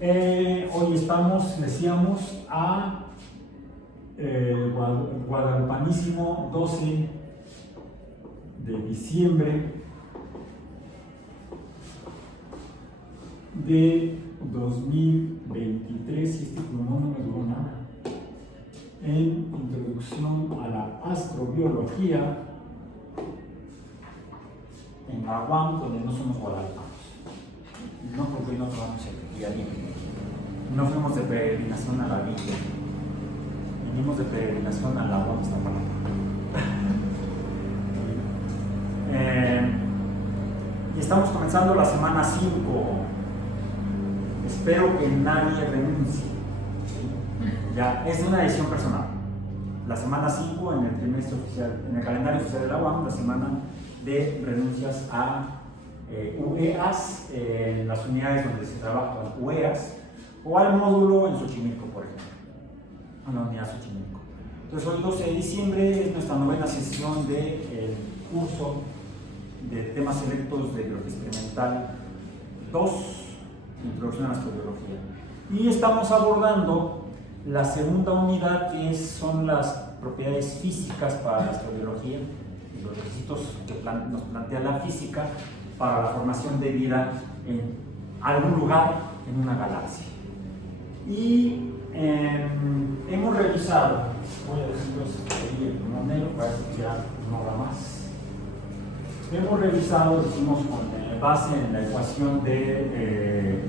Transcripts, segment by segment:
Hoy estamos, decíamos, a guadalupanísimo 12 de diciembre de 2023, y este plumón no me duró nada. En introducción a la astrobiología en la UAM, donde no somos guadalupanos. No, porque no tomamos el día libre. No fuimos de peregrinación a la Biblia. Venimos de peregrinación a la UAM hasta para y estamos comenzando la semana 5. Espero que nadie renuncie. Ya, es una decisión personal. La semana 5 en el trimestre oficial, en el calendario oficial de la UAM, la semana de renuncias a UEAs, en las unidades donde se trabaja UEAs, o al módulo en Xochimilco, por ejemplo, a la unidad Xochimilco. Entonces, hoy 12 de diciembre es nuestra novena sesión del curso de temas selectos de biología experimental 2, introducción a la astrobiología. Y estamos abordando la segunda unidad, que son las propiedades físicas para la astrobiología y los requisitos que nos plantea la física para la formación de vida en algún lugar en una galaxia. Y hemos revisado, voy a deciros ahí el monero, para que ya no habrá más. Hemos revisado, decimos, con base en la ecuación de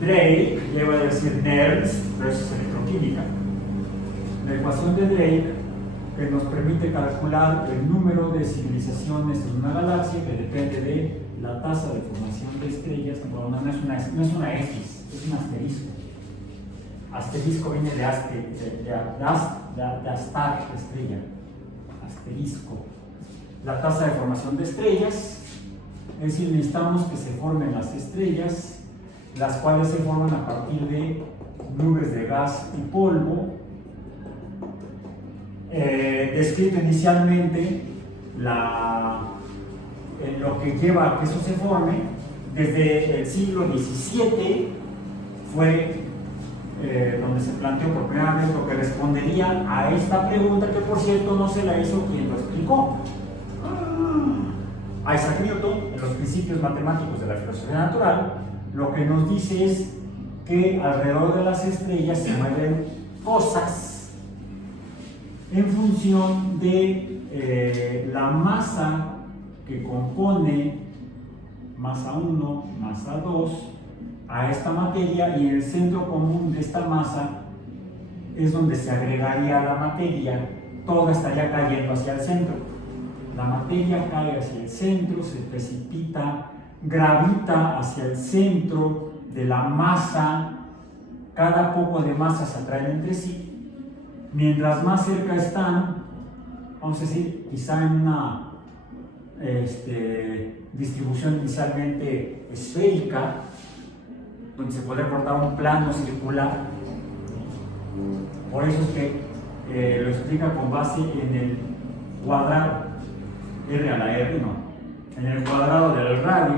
Drake, ya iba a decir Nernst versus electroquímica. La ecuación de Drake, que nos permite calcular el número de civilizaciones en una galaxia, que depende de la tasa de formación de estrellas. Bueno, no es una X, es un asterisco. Asterisco viene de astar, estrella. Asterisco. La tasa de formación de estrellas, es decir, necesitamos que se formen las estrellas, las cuales se forman a partir de nubes de gas y polvo. Descrito inicialmente lo que lleva a que eso se forme. Desde el siglo XVII fue donde se planteó por primera vez lo que respondería a esta pregunta, que por cierto no se la hizo quien lo explicó. Isaac Newton, en los principios matemáticos de la filosofía natural, lo que nos dice es que alrededor de las estrellas se mueven cosas en función de la masa que compone masa 1, masa 2 a esta materia, y en el centro común de esta masa es donde se agregaría la materia. Toda estaría cayendo hacia el centro. La materia cae hacia el centro, se precipita, gravita hacia el centro de la masa. Cada poco de masa se atraen entre sí. Mientras más cerca están, vamos a decir, quizá en una distribución inicialmente esférica, donde se puede cortar un plano circular. Por eso es que lo explica con base en el cuadrado, R a la R, no, en el cuadrado del radio,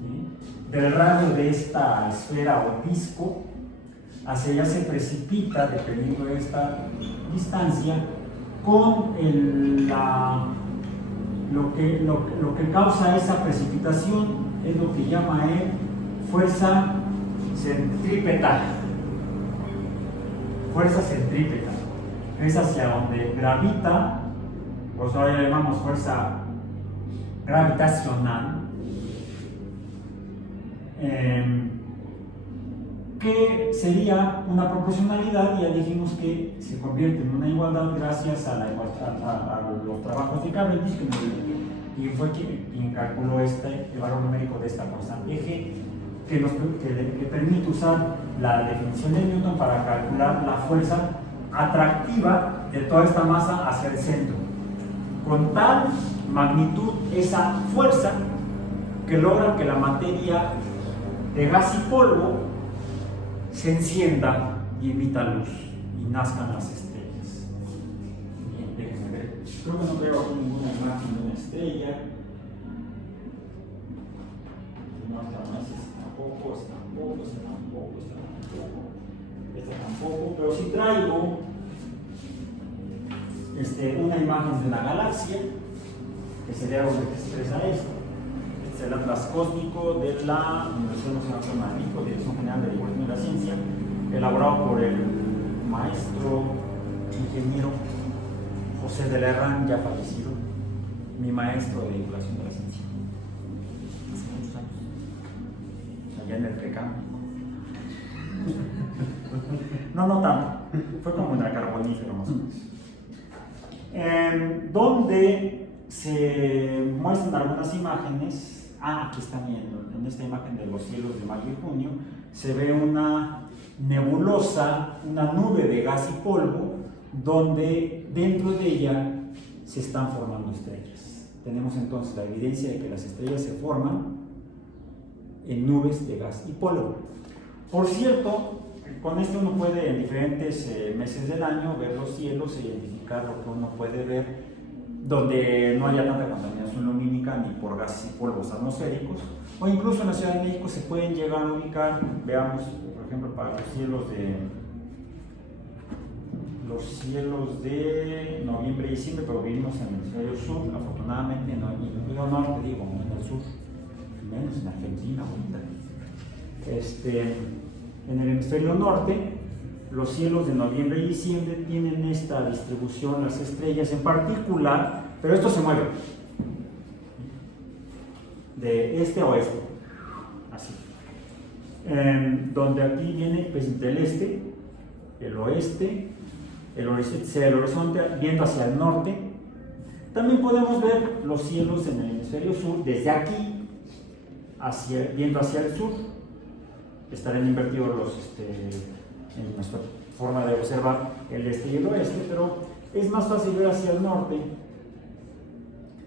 ¿sí? Del radio de esta esfera o disco, hacia allá se precipita, dependiendo de esta distancia, con lo que causa esa precipitación es lo que llama él fuerza centrípeta. Fuerza centrípeta es hacia donde gravita, pues ahora le llamamos fuerza gravitacional, que sería una proporcionalidad. Ya dijimos que se convierte en una igualdad gracias a los trabajos de Cavendish, y fue quien calculó el valor numérico de esta constante G, que le permite usar la definición de Newton para calcular la fuerza atractiva de toda esta masa hacia el centro, con tal magnitud esa fuerza que logra que la materia de gas y polvo se encienda y emita luz y nazcan las estrellas. Bien, déjenme ver. Creo que no veo aquí ninguna imagen de una estrella. No, tampoco. tampoco, pero sí traigo una imagen de una galaxia, que sería lo que expresa esto. Este es el Atlas Cósmico de la Universidad Nacional de México, Dirección General de Divulgación de la Ciencia, elaborado por el maestro ingeniero José de la Herrán, ya fallecido, mi maestro de divulgación de la ciencia, hace muchos años, allá en el Precam. No tanto, fue como en el Carbonífero más o menos. Donde se muestran algunas imágenes. Aquí están viendo, en esta imagen de los cielos de mayo y junio, se ve una nebulosa, una nube de gas y polvo, donde dentro de ella se están formando estrellas. Tenemos entonces la evidencia de que las estrellas se forman en nubes de gas y polvo. Por cierto, con esto uno puede en diferentes meses del año ver los cielos e identificar lo que uno puede ver donde no haya tanta contaminación lumínica ni por gases y polvos atmosféricos, o incluso en la Ciudad de México se pueden llegar a ubicar, veamos por ejemplo para los cielos de noviembre y diciembre, pero vivimos en el hemisferio sur, afortunadamente no en el hemisferio norte, digo, no en el sur, menos en Argentina ahorita. En el hemisferio norte, los cielos de noviembre y diciembre tienen esta distribución, las estrellas en particular, pero esto se mueve de este a oeste, así. Donde aquí viene pues, del este, el oeste, el horizonte viendo hacia el norte. También podemos ver los cielos en el hemisferio sur desde aquí, viendo hacia el sur. Estarán invertidos en nuestra forma de observar el este y el oeste, pero es más fácil ver hacia el norte.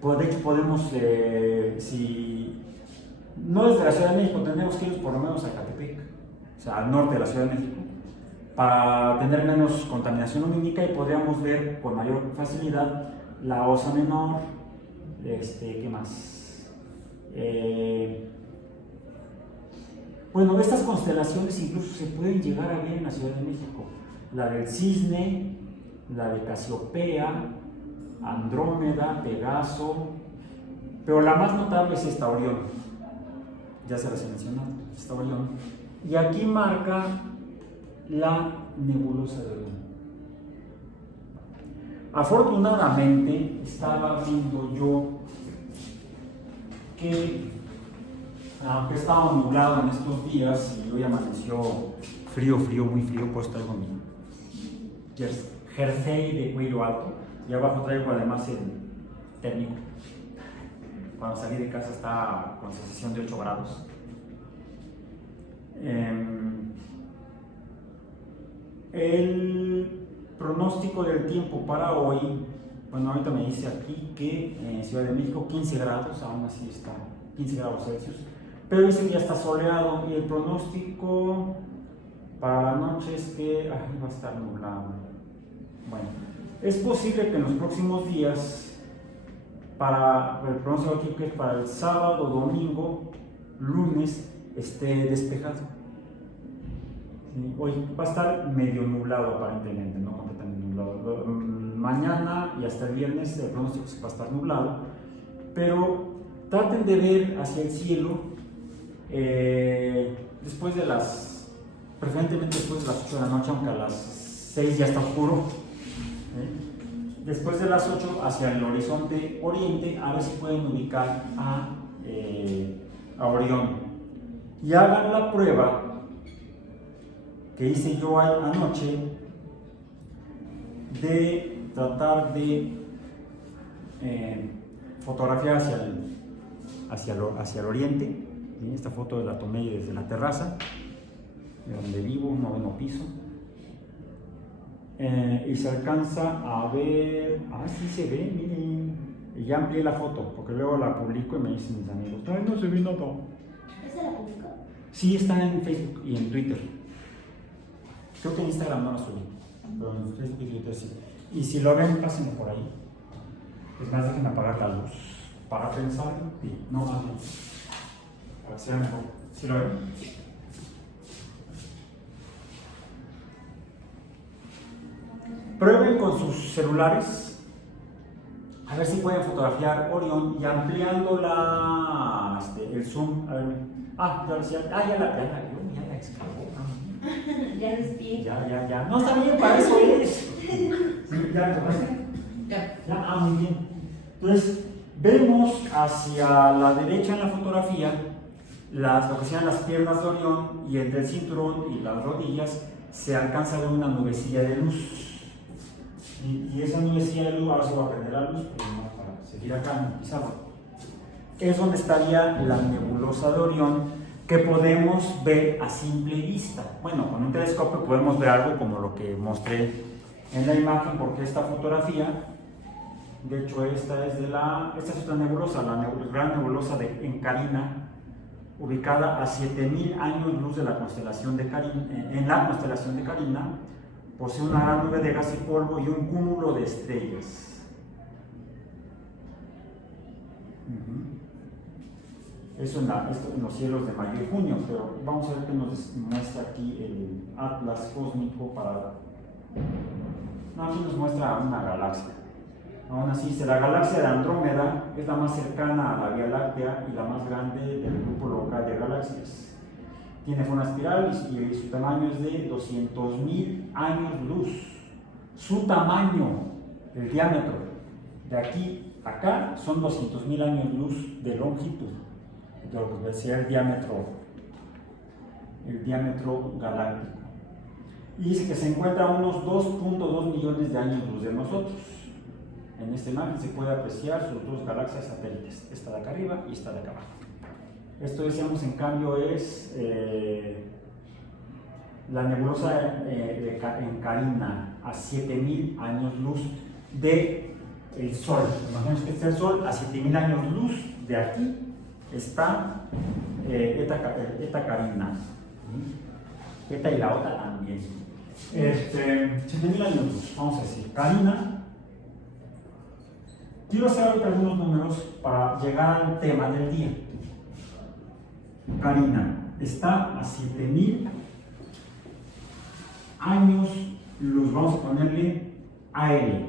Pues de hecho podemos, si no desde la Ciudad de México, tenemos que ir por lo menos a Catepec, o sea, al norte de la Ciudad de México, para tener menos contaminación lumínica y podríamos ver con mayor facilidad la Osa Menor, ¿qué más? Bueno, estas constelaciones incluso se pueden llegar a ver en la Ciudad de México. La del Cisne, la de Casiopea, Andrómeda, Pegaso, pero la más notable es esta Orión. Ya se las he mencionado, esta Orión. Y aquí marca la nebulosa de Orión. Afortunadamente, estaba viendo yo que aunque estaba nublado en estos días y hoy amaneció frío, muy frío, pues traigo mi jersey de cuello alto y abajo traigo además el térmico. Cuando salí de casa está con sensación de 8 grados. El pronóstico del tiempo para hoy, bueno, ahorita me dice aquí que en Ciudad de México 15 grados, aún así está 15 grados Celsius. Pero ese día está soleado y el pronóstico para la noche es que va a estar nublado. Bueno, es posible que en los próximos días, para el pronóstico aquí que es para el sábado, domingo, lunes, esté despejado. ¿Sí? Hoy va a estar medio nublado aparentemente, no completamente nublado. Mañana y hasta el viernes el pronóstico va a estar nublado, pero traten de ver hacia el cielo. Preferentemente después de las 8 de la noche, aunque a las 6 ya está oscuro. Después de las 8 hacia el horizonte oriente, a ver si pueden ubicar a Orión. Y hagan la prueba que hice yo anoche de tratar de fotografiar hacia el oriente. Esta foto la tomé desde la terraza, de donde vivo, 9º piso. Y se alcanza a ver, sí se ve, miren. Y ya amplié la foto, porque luego la publico y me dicen mis amigos, ay, no se ve nada. ¿Esa la publicó? Sí, está en Facebook y en Twitter. Creo que en Instagram no la subí, pero en Facebook y Twitter sí. Y si lo ven, pásenme por ahí. Es más, déjenme apagar la luz para pensar. Sí, no, para que sea mejor. ¿Sí lo ven? Prueben con sus celulares a ver si pueden fotografiar Orión y ampliando el zoom. A ver, ya decía, ya la excavó. Ya les vi. Ya. No, está bien, para eso es. ¿Ya me tocaste? Ya, muy bien. Entonces, vemos hacia la derecha en la fotografía lo que sean las piernas de Orión, y entre el cinturón y las rodillas se alcanza a ver una nubecilla de luz. Y esa nubecilla de luz, ahora se va a prender la luz, pero no para seguir acá en el pizarro. Es donde estaría la nebulosa de Orión, que podemos ver a simple vista. Bueno, con un telescopio podemos ver algo como lo que mostré en la imagen, porque esta fotografía, de hecho esta es otra nebulosa, la gran nebulosa de Encarina, ubicada a 7000 años luz de la constelación de Carina. En la constelación de Carina posee una gran nube de gas y polvo y un cúmulo de estrellas. Eso en los cielos de mayo y junio, pero vamos a ver qué nos muestra aquí el Atlas cósmico No, aquí nos muestra una galaxia. Aún así, la galaxia de Andrómeda es la más cercana a la Vía Láctea y la más grande del grupo local de galaxias. Tiene forma espiral y su tamaño es de 200.000 años luz. Su tamaño, el diámetro, de aquí a acá, son 200.000 años luz de longitud. De lo que sea el diámetro galáctico. Y dice que se encuentra a unos 2.2 millones de años luz de nosotros. En esta imagen se puede apreciar sus dos galaxias satélites, esta de acá arriba y esta de acá abajo. Esto, decíamos, en cambio es la nebulosa de Encarina, a 7000 años luz del Sol. Imaginemos que está el Sol a 7000 años luz de aquí. Está Eta Carina, Eta y la otra también. 7000 años luz, vamos a decir, Carina. Quiero hacer ahorita algunos números para llegar al tema del día. Carina está a 7000 años luz, vamos a ponerle AL,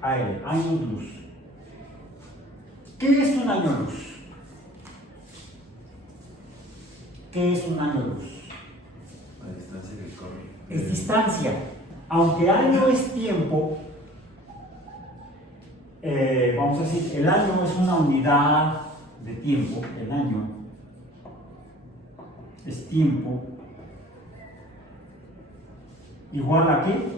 años luz. ¿Qué es un año luz? ¿Qué es un año luz? La distancia que corre. Es distancia. Aunque año es tiempo, vamos a decir, el año es una unidad de tiempo. El año es tiempo igual a ¿qué?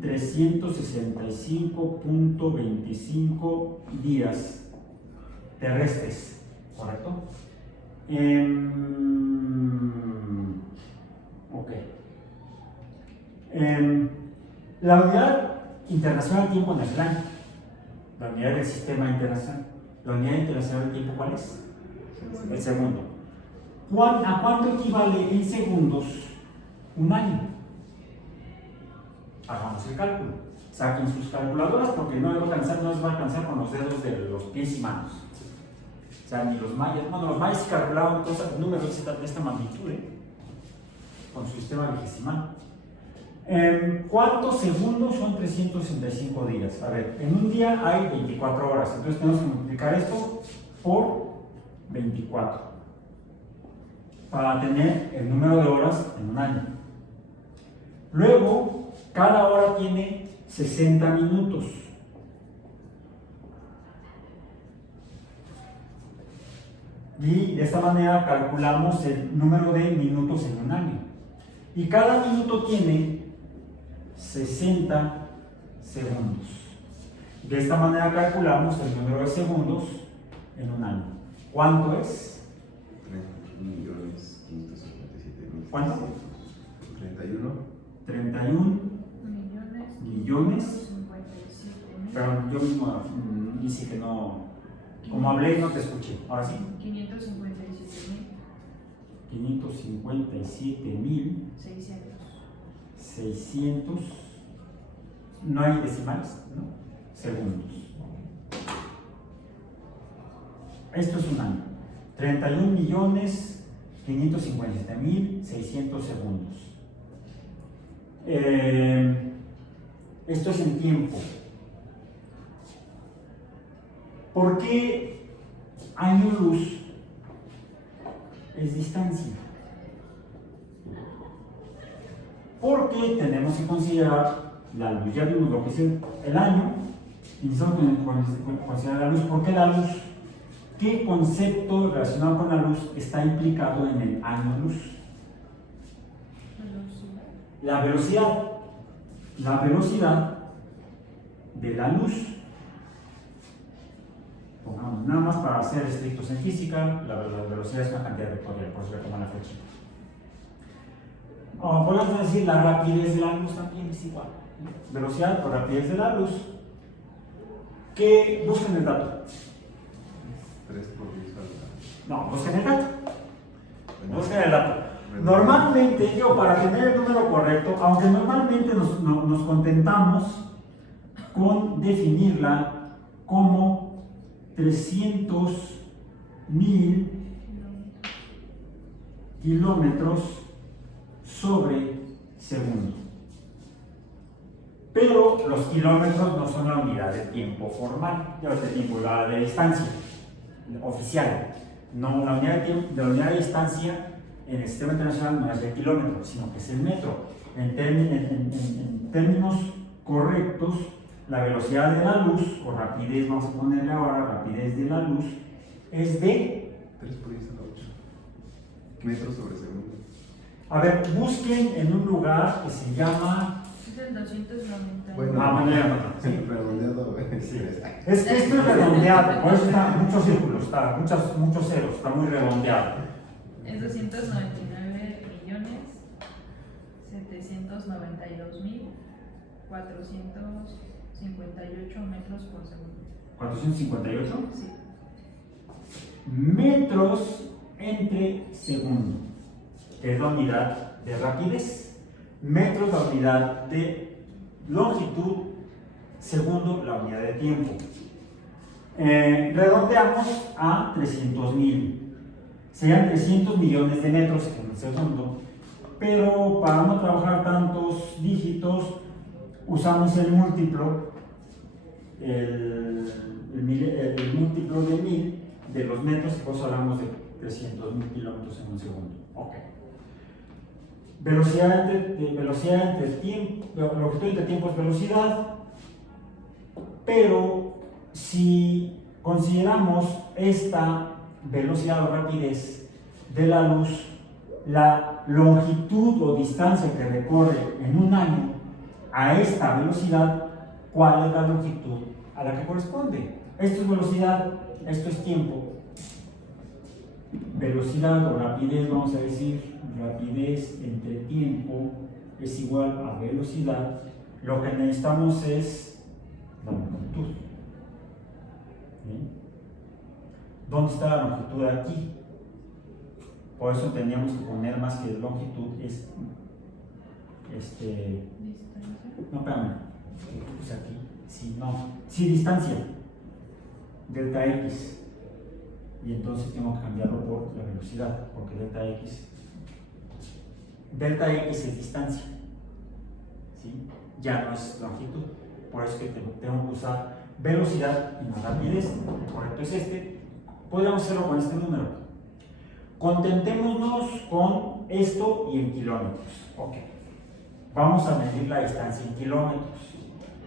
365.25 días terrestres, ¿correcto? Ok. La unidad internacional del tiempo no es el año, la unidad del sistema internacional. La unidad internacional del tiempo, ¿cuál es? El segundo. ¿A cuánto equivale en segundos un año? Hagamos el cálculo. Saquen sus calculadoras porque no les va a alcanzar con los dedos de los pies y manos. O sea, ni los mayas. Bueno, los mayas calculaban cosas, números de esta magnitud, con su sistema vigesimal. ¿Cuántos segundos son 365 días? A ver, en un día hay 24 horas, entonces tenemos que multiplicar esto por 24 para tener el número de horas en un año. Luego, cada hora tiene 60 minutos. Y de esta manera calculamos el número de minutos en un año. Y cada minuto tiene 60 segundos. De esta manera calculamos el número de segundos en un año. ¿Cuánto es? 31.557.000. ¿Cuánto? 31 millones. Pero yo mismo dice que no. Como hablé, no te escuché. Ahora sí. 557.600. No hay decimales, ¿no? Segundos. Esto es un año. 31.557.600 segundos. Esto es en tiempo. ¿Por qué año luz es distancia? Porque tenemos que considerar la luz. Ya vimos lo que es el año, y necesitamos considerar la luz. ¿Por qué la luz? ¿Qué concepto relacionado con la luz está implicado en el año luz? La velocidad. La velocidad de la luz. Pongamos, nada más para ser estrictos en física, la velocidad es una cantidad vectorial, por eso le toman la flechita. Podemos decir la rapidez de la luz también es igual. Velocidad por rapidez de la luz. Que busquen el dato. 3 por 10 a la... No, busquen el dato. Bueno, Busquen el dato. bueno. Normalmente, yo para tener el número correcto, aunque normalmente nos contentamos con definirla como 300.000 kilómetros sobre segundo. Pero los kilómetros no son la unidad de tiempo formal, ya ves, de tiempo, la de distancia oficial. No, la unidad de tiempo, la unidad de distancia en el sistema internacional no es de kilómetros, sino que es el metro. En términos correctos, la velocidad de la luz, o rapidez, vamos a ponerle ahora, rapidez de la luz, es de... 3 por 10 a la 8 metros sobre segundo. A ver, busquen en un lugar que se llama... Es el 290. Bueno, manera, sí. Redondeado, Sí. Es que esto es redondeado, por eso está muchos círculos, está muchos ceros, está muy redondeado. Es 299.792.458 metros por segundo. ¿458? Sí. Metros entre segundo, que es la unidad de rapidez. Metros la unidad de longitud, segundo la unidad de tiempo. Redondeamos a 300.000. Serían 300 millones de metros en el segundo, pero para no trabajar tantos dígitos, usamos el múltiplo, el múltiplo de 1000 de los metros, y por eso hablamos de 300.000 kilómetros en un segundo. Ok. Velocidad entre tiempo, longitud entre tiempo es velocidad, pero si consideramos esta velocidad o rapidez de la luz, la longitud o distancia que recorre en un año a esta velocidad, ¿cuál es la longitud a la que corresponde? Esto es velocidad, esto es tiempo. Velocidad o rapidez, vamos a decir, rapidez entre tiempo es igual a velocidad. Lo que necesitamos es la longitud. ¿Sí? ¿Dónde está la longitud aquí? Por eso teníamos que poner más que longitud, es Distancia. no, espérame, pues aquí, sí, no, sí, distancia, delta x, y entonces tengo que cambiarlo por la velocidad, porque delta x es distancia, ¿sí? Ya no es longitud, por eso que tengo que usar velocidad y no rapidez. El correcto es este. Podríamos hacerlo con este número. Contentémonos con esto y en kilómetros. Ok. Vamos a medir la distancia en kilómetros.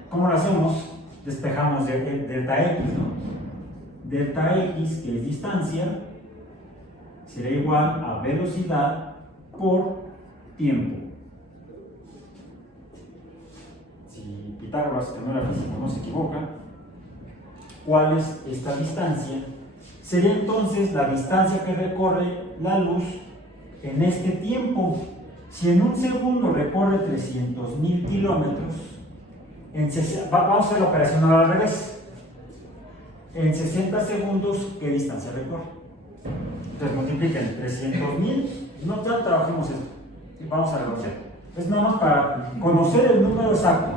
¿Cómo lo hacemos? Despejamos delta x, ¿no? Delta x, que es distancia, será igual a velocidad por tiempo. Si Pitágoras, que no era físico, no se equivoca, ¿cuál es esta distancia? Sería entonces la distancia que recorre la luz en este tiempo. Si en un segundo recorre 300.000 kilómetros, vamos a hacer la operación al revés. En 60 segundos, ¿qué distancia recorre? Entonces multipliquen 300.000, no ya trabajemos esto, vamos a redondear. Es nada más para conocer el número exacto.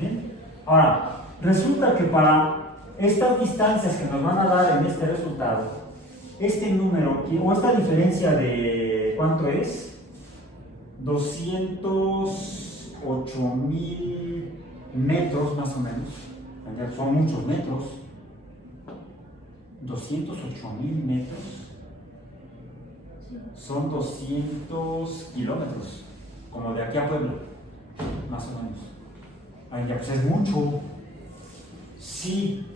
¿Sí? Ahora, resulta que para estas distancias que nos van a dar en este resultado, este número, o esta diferencia de ¿cuánto es? 200 208.000 metros más o menos. Ya son muchos metros. 208.000 metros son 200 kilómetros, como de aquí a Puebla, más o menos. Ay, ya pues es mucho. Sí,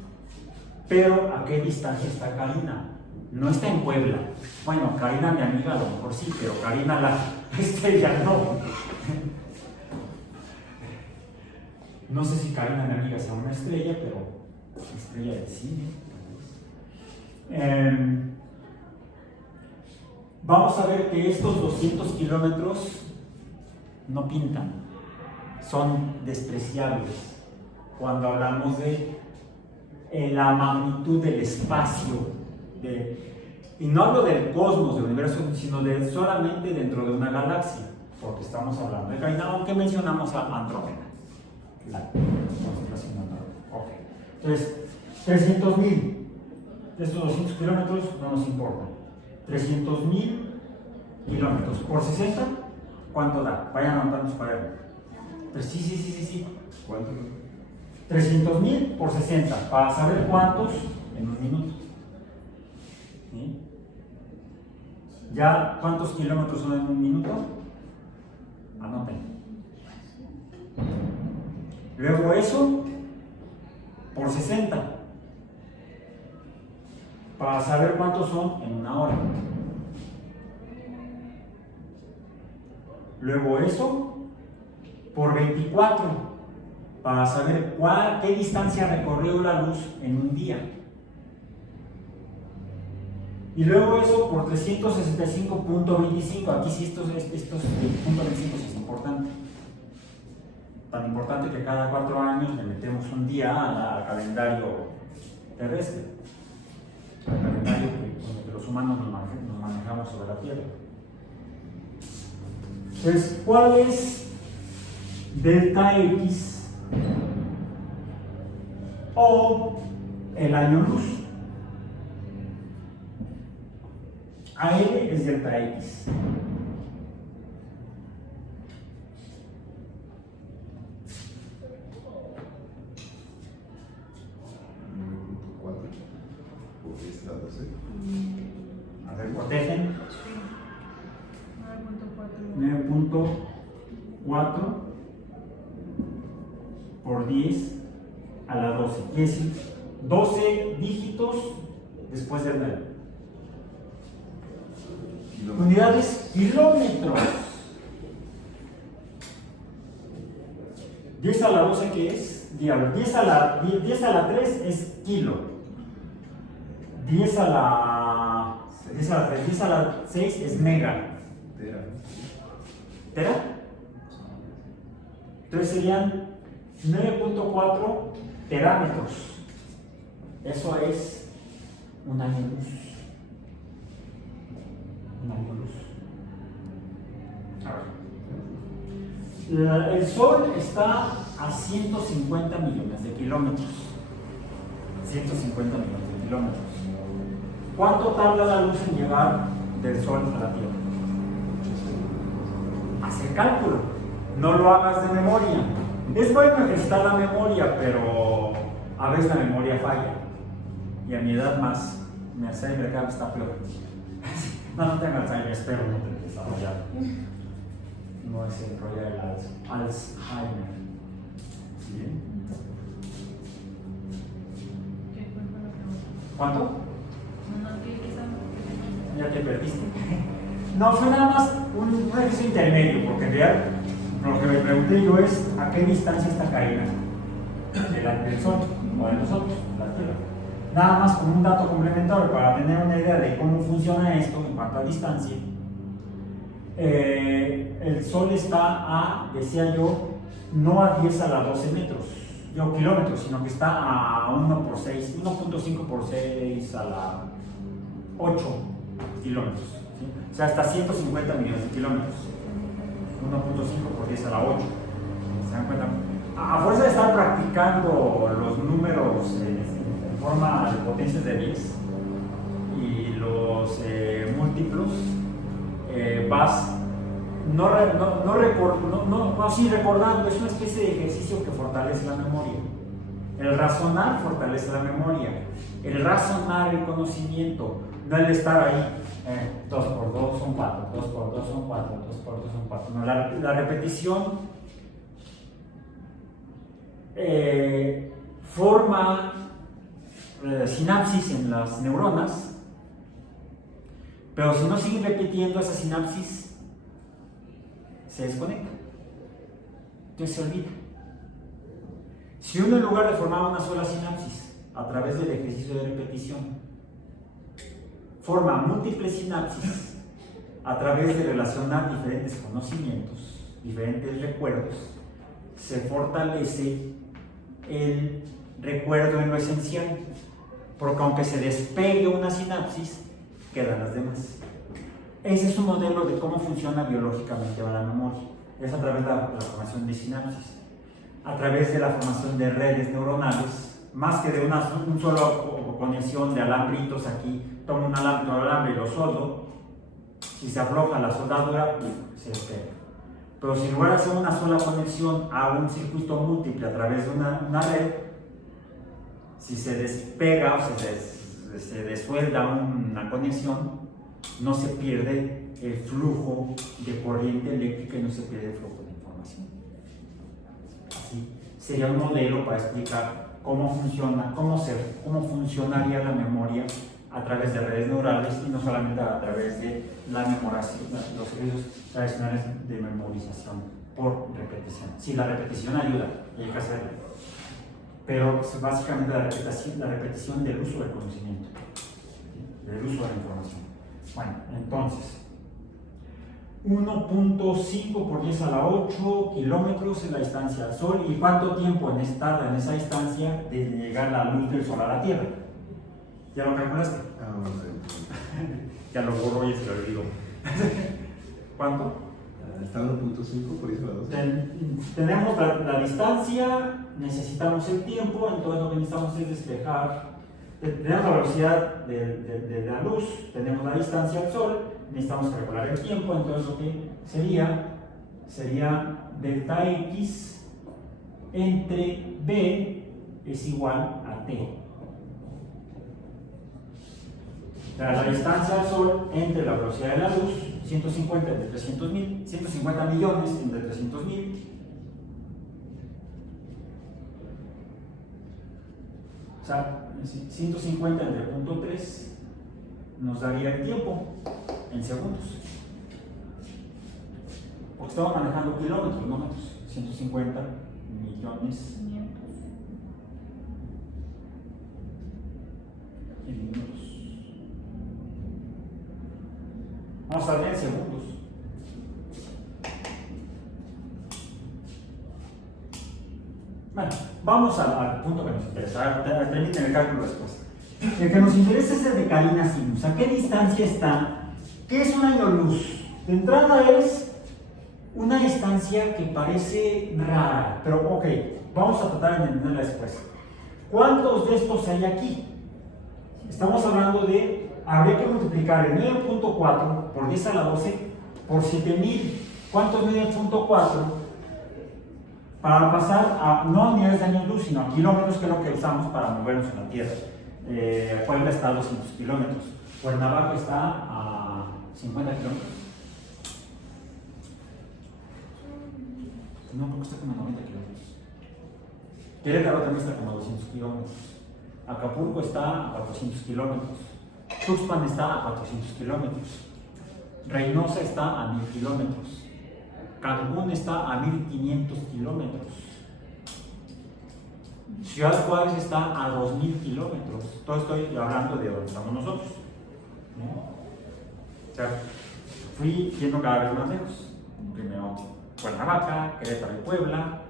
pero ¿a qué distancia está Karina? No está en Puebla. Bueno, Karina, mi amiga, a lo mejor sí, pero Karina, la estrella, no. No sé si Karina, mi amiga, sea una estrella, pero estrella de cine. Vamos a ver que estos 200 kilómetros no pintan, son despreciables cuando hablamos de la magnitud del espacio, y no hablo del cosmos, del universo, sino de solamente dentro de una galaxia, porque estamos hablando de Karina, aunque mencionamos a Andrómeda, la constelación de Andrómeda. Okay. Entonces, 300.000 de estos 200 kilómetros no nos importa. 300.000 kilómetros por 60, ¿cuánto da? Vayan anotando su cuaderno. Pues sí. ¿Cuánto? 300.000 por 60, para saber cuántos en un minuto. ¿Sí? ¿Ya cuántos kilómetros son en un minuto? Anoten. Luego eso por 60, para saber cuántos son en una hora. Luego eso por 24, para saber qué distancia recorrió la luz en un día. Y luego eso por 365.25, aquí sí estos .25 es importante. Tan importante que cada 4 años le metemos un día al calendario terrestre, al calendario que los humanos nos manejamos sobre la Tierra. Entonces, ¿cuál es delta X o el año luz? AL es delta X. A ver, protegen. 9.4 por 10 a la 12. Quiere decir 12 dígitos después del 9. Unidades kilómetros. 10 a la 12, ¿qué es? Diablo. 10 a la 3 es kilo. 10 a la 3, 10 a la 6 es mega. ¿Tera? Entonces serían 9.4 terámetros. Eso es un año luz. Un año luz. A ver. El Sol está a 150 millones de kilómetros. 150 millones de kilómetros. ¿Cuánto tarda la luz en llegar del Sol a la Tierra? Haz el cálculo. No lo hagas de memoria. Es bueno ejercitar la memoria, pero a veces la memoria falla. Y a mi edad más, mi Alzheimer cada vez está peor. No tengo Alzheimer, espero no tener que desarrollar. No es el rollo del Alzheimer. ¿Bien? ¿Cuánto? Ya te perdiste. No, fue nada más un ejercicio intermedio, porque en realidad lo que me pregunté yo es a qué distancia está Karina del Sol o de nosotros, la Tierra. Nada más como un dato complementario para tener una idea de cómo funciona esto en cuanto a distancia. El Sol está a, decía yo, no a 10 a la 12 metros, kilómetros, sino que está a 1 por 6, 1.5 por 6 a la 8 kilómetros. ¿Sí? O sea, hasta 150 millones de kilómetros. 1.5 por 10 a la 8. ¿Se dan cuenta? A fuerza de estar practicando los números en forma de potencias de 10 y los múltiplos, vas sí, recordando, es una especie de ejercicio que fortalece la memoria. El razonar fortalece la memoria. El razonar el conocimiento, no el estar ahí. 2 por 2 son 4, 2 por 2 son 4, 2 por 2 son 4. No, la repetición forma sinapsis en las neuronas, pero si no siguen repitiendo esa sinapsis, se desconecta, entonces se olvida. Si uno en lugar de formar una sola sinapsis a través del ejercicio de repetición forma múltiples sinapsis a través de relacionar diferentes conocimientos, diferentes recuerdos, se fortalece el recuerdo en lo esencial, porque aunque se despegue una sinapsis, quedan las demás. Ese es un modelo de cómo funciona biológicamente la memoria. Es a través de la formación de sinapsis, a través de la formación de redes neuronales, más que de una sola conexión de alambritos aquí. Tomo un alambre y lo soldo. Si se afloja la soldadura, se despega. Pero si en lugar de hacer una sola conexión a un circuito múltiple a través de una red, si se despega o se desuelda una conexión, no se pierde el flujo de corriente eléctrica y no se pierde el flujo de información. Así sería un modelo para explicar cómo funcionaría la memoria a través de redes neurales y no solamente a través de la memoración, los servicios tradicionales de memorización por repetición. Sí, la repetición ayuda, y hay que hacerla, pero es básicamente la repetición del uso del conocimiento, del uso de la información. Bueno, entonces, 1.5 por 10 a la 8 kilómetros es la distancia al Sol. ¿Y cuánto tiempo tarda en esa distancia de llegar la luz del Sol a la Tierra? ¿Ya lo calculaste? Ya lo borro y se lo digo. ¿Cuánto? Está 1.5 por 10 a la 12. Tenemos la distancia, necesitamos el tiempo, entonces lo que necesitamos es despejar. Tenemos la velocidad de la luz, tenemos la distancia al Sol, necesitamos calcular el tiempo, entonces lo que sería delta X entre B es igual a T. La distancia al Sol entre la velocidad de la luz, 150 entre 300.000, 150 millones entre 300.000. O sea, 150 entre 0.3 nos daría el tiempo en segundos. Porque estamos manejando kilómetros, no metros. 150 millones en minutos. Vamos a ver en segundos. Bueno, vamos al punto que nos interesa. Permiten el cálculo después. El que nos interesa es el de Carina Sinus. ¿A qué distancia está? ¿Qué es un año luz? De entrada es una distancia que parece rara, pero ok, vamos a tratar de entenderla después. ¿Cuántos de estos hay aquí? Estamos hablando de, habría que multiplicar el 9.4 por 10 a la 12 por 7000. ¿Cuánto es 9.4? Para pasar no a unidades de años luz, sino a kilómetros, que es lo que usamos para movernos en la Tierra. Puebla está a 200 kilómetros, Cuernavaca está a 50 kilómetros. No, porque está como a 90 kilómetros. Querétaro también está como a 200 kilómetros. Acapulco está a 400 kilómetros. Tuxpan está a 400 kilómetros. Reynosa está a 1000 kilómetros. Cancún está a 1500 kilómetros. Ciudad Juárez está a 2000 kilómetros. Todo estoy hablando de donde estamos nosotros, ¿no? O sea, fui yendo cada vez más lejos. Primero Cuernavaca, Querétaro y Puebla,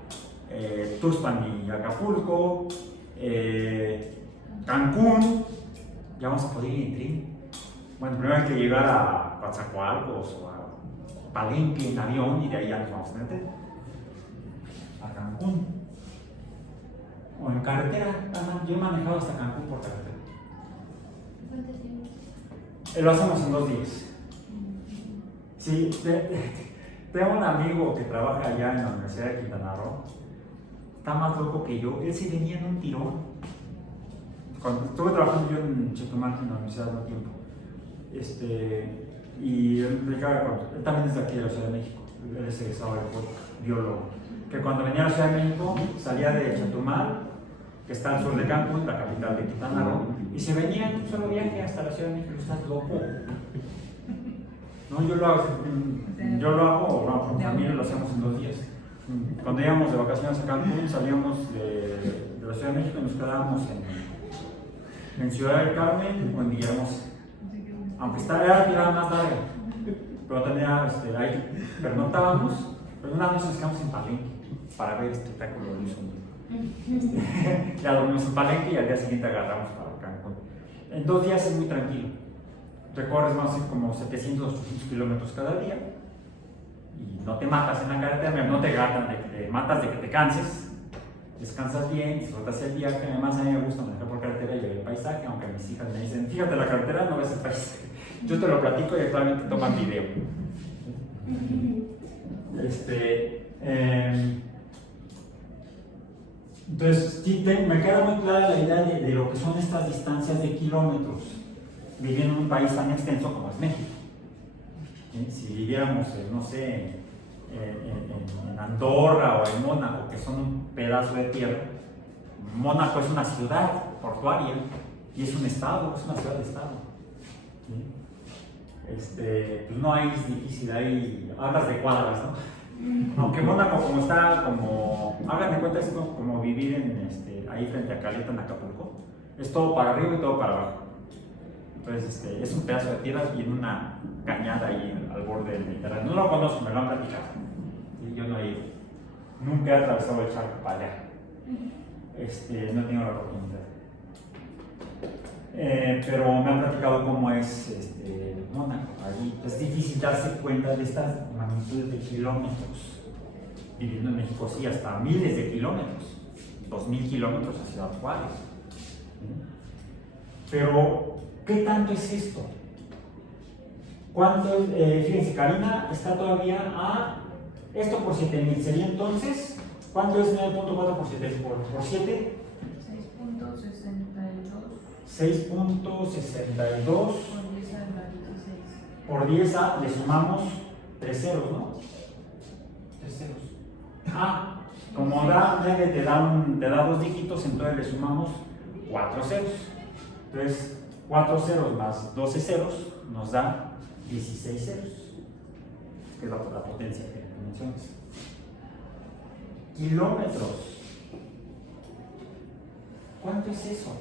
Tuxpan y Acapulco, Cancún. Ya vamos a poder ir en tren. Bueno, primero hay que llegar a Coatzacoalcos o a Palenque en avión y de ahí ya nos vamos a meter a Cancún. O en carretera. Yo he manejado hasta Cancún por carretera. ¿Cuánto tiempo? Lo hacemos en 2 días. Sí, Tengo un amigo que trabaja allá en la Universidad de Quintana Roo. Está más loco que yo. Él se venía en un tirón. Cuando estuve trabajando yo en Chetumal, en la universidad hace un tiempo. Y él también es de aquí, de la Ciudad de México. Él es egresado de biólogo. Que cuando venía a la Ciudad de México, salía de Chetumal, que está al sur de Cancún, la capital de Quintana Roo, y se venía en un solo viaje hasta la Ciudad de México. ¿Estás loco? No, yo lo hago, bueno, con mi familia lo hacemos en 2 días. Cuando íbamos de vacaciones a Cancún, salíamos de la Ciudad de México y nos quedábamos en Ciudad del Carmen o en Villahermosa. Aunque era tirada más larga, pero también ahí pernotábamos, pero una noche nos quedamos en Palenque para ver el espectáculo de Luis Ondido. Ya dormimos en Palenque y al día siguiente agarramos para Cancún. En 2 días es muy tranquilo. Recorres más o menos como 700 o 800 kilómetros cada día y no te matas en la carretera, no te matas de que te canses, descansas bien, disfrutas el viaje. Además, a mí me gusta manejar por carretera y ver el paisaje, aunque mis hijas me dicen, fíjate la carretera, no ves el paisaje. Yo te lo platico y actualmente toman video. Entonces, sí, me queda muy clara la idea de lo que son estas distancias de kilómetros, viviendo en un país tan extenso como es México. Si viviéramos, no sé, en Andorra o en Mónaco, que son un pedazo de tierra, Mónaco es una ciudad portuaria y es un estado, es una ciudad de estado. ¿Sí? Pues no hay, es difícil, ahí hablas de cuadras, ¿no? Aunque Mónaco como está, hagan de cuenta, es como vivir ahí frente a Caleta en Acapulco, es todo para arriba y todo para abajo. Entonces es un pedazo de tierra y en una cañada ahí al borde del Mediterráneo. No lo conozco, me lo han platicado. Yo no he ido. Nunca he atravesado el charco para allá. No he tenido la oportunidad. Pero me han platicado cómo es Mónaco. Allí es difícil darse cuenta de estas magnitudes de kilómetros. Viviendo en México, sí, hasta miles de kilómetros. 2000 kilómetros a Ciudad Juárez. Pero, ¿qué tanto es esto? ¿Cuánto es? Fíjense, Karina está todavía a esto por 7000. Sería entonces, ¿cuánto es 9.4 por 7? ¿Por 7? 6.62. 6.62 por 10 a, le sumamos 3 ceros, ¿no? 3 ceros. Ah, como te da 2 dígitos, entonces le sumamos 4 ceros. Entonces, 4 ceros más 12 ceros nos da 16 ceros, que es la potencia que mencionas. Kilómetros. ¿Cuánto es eso?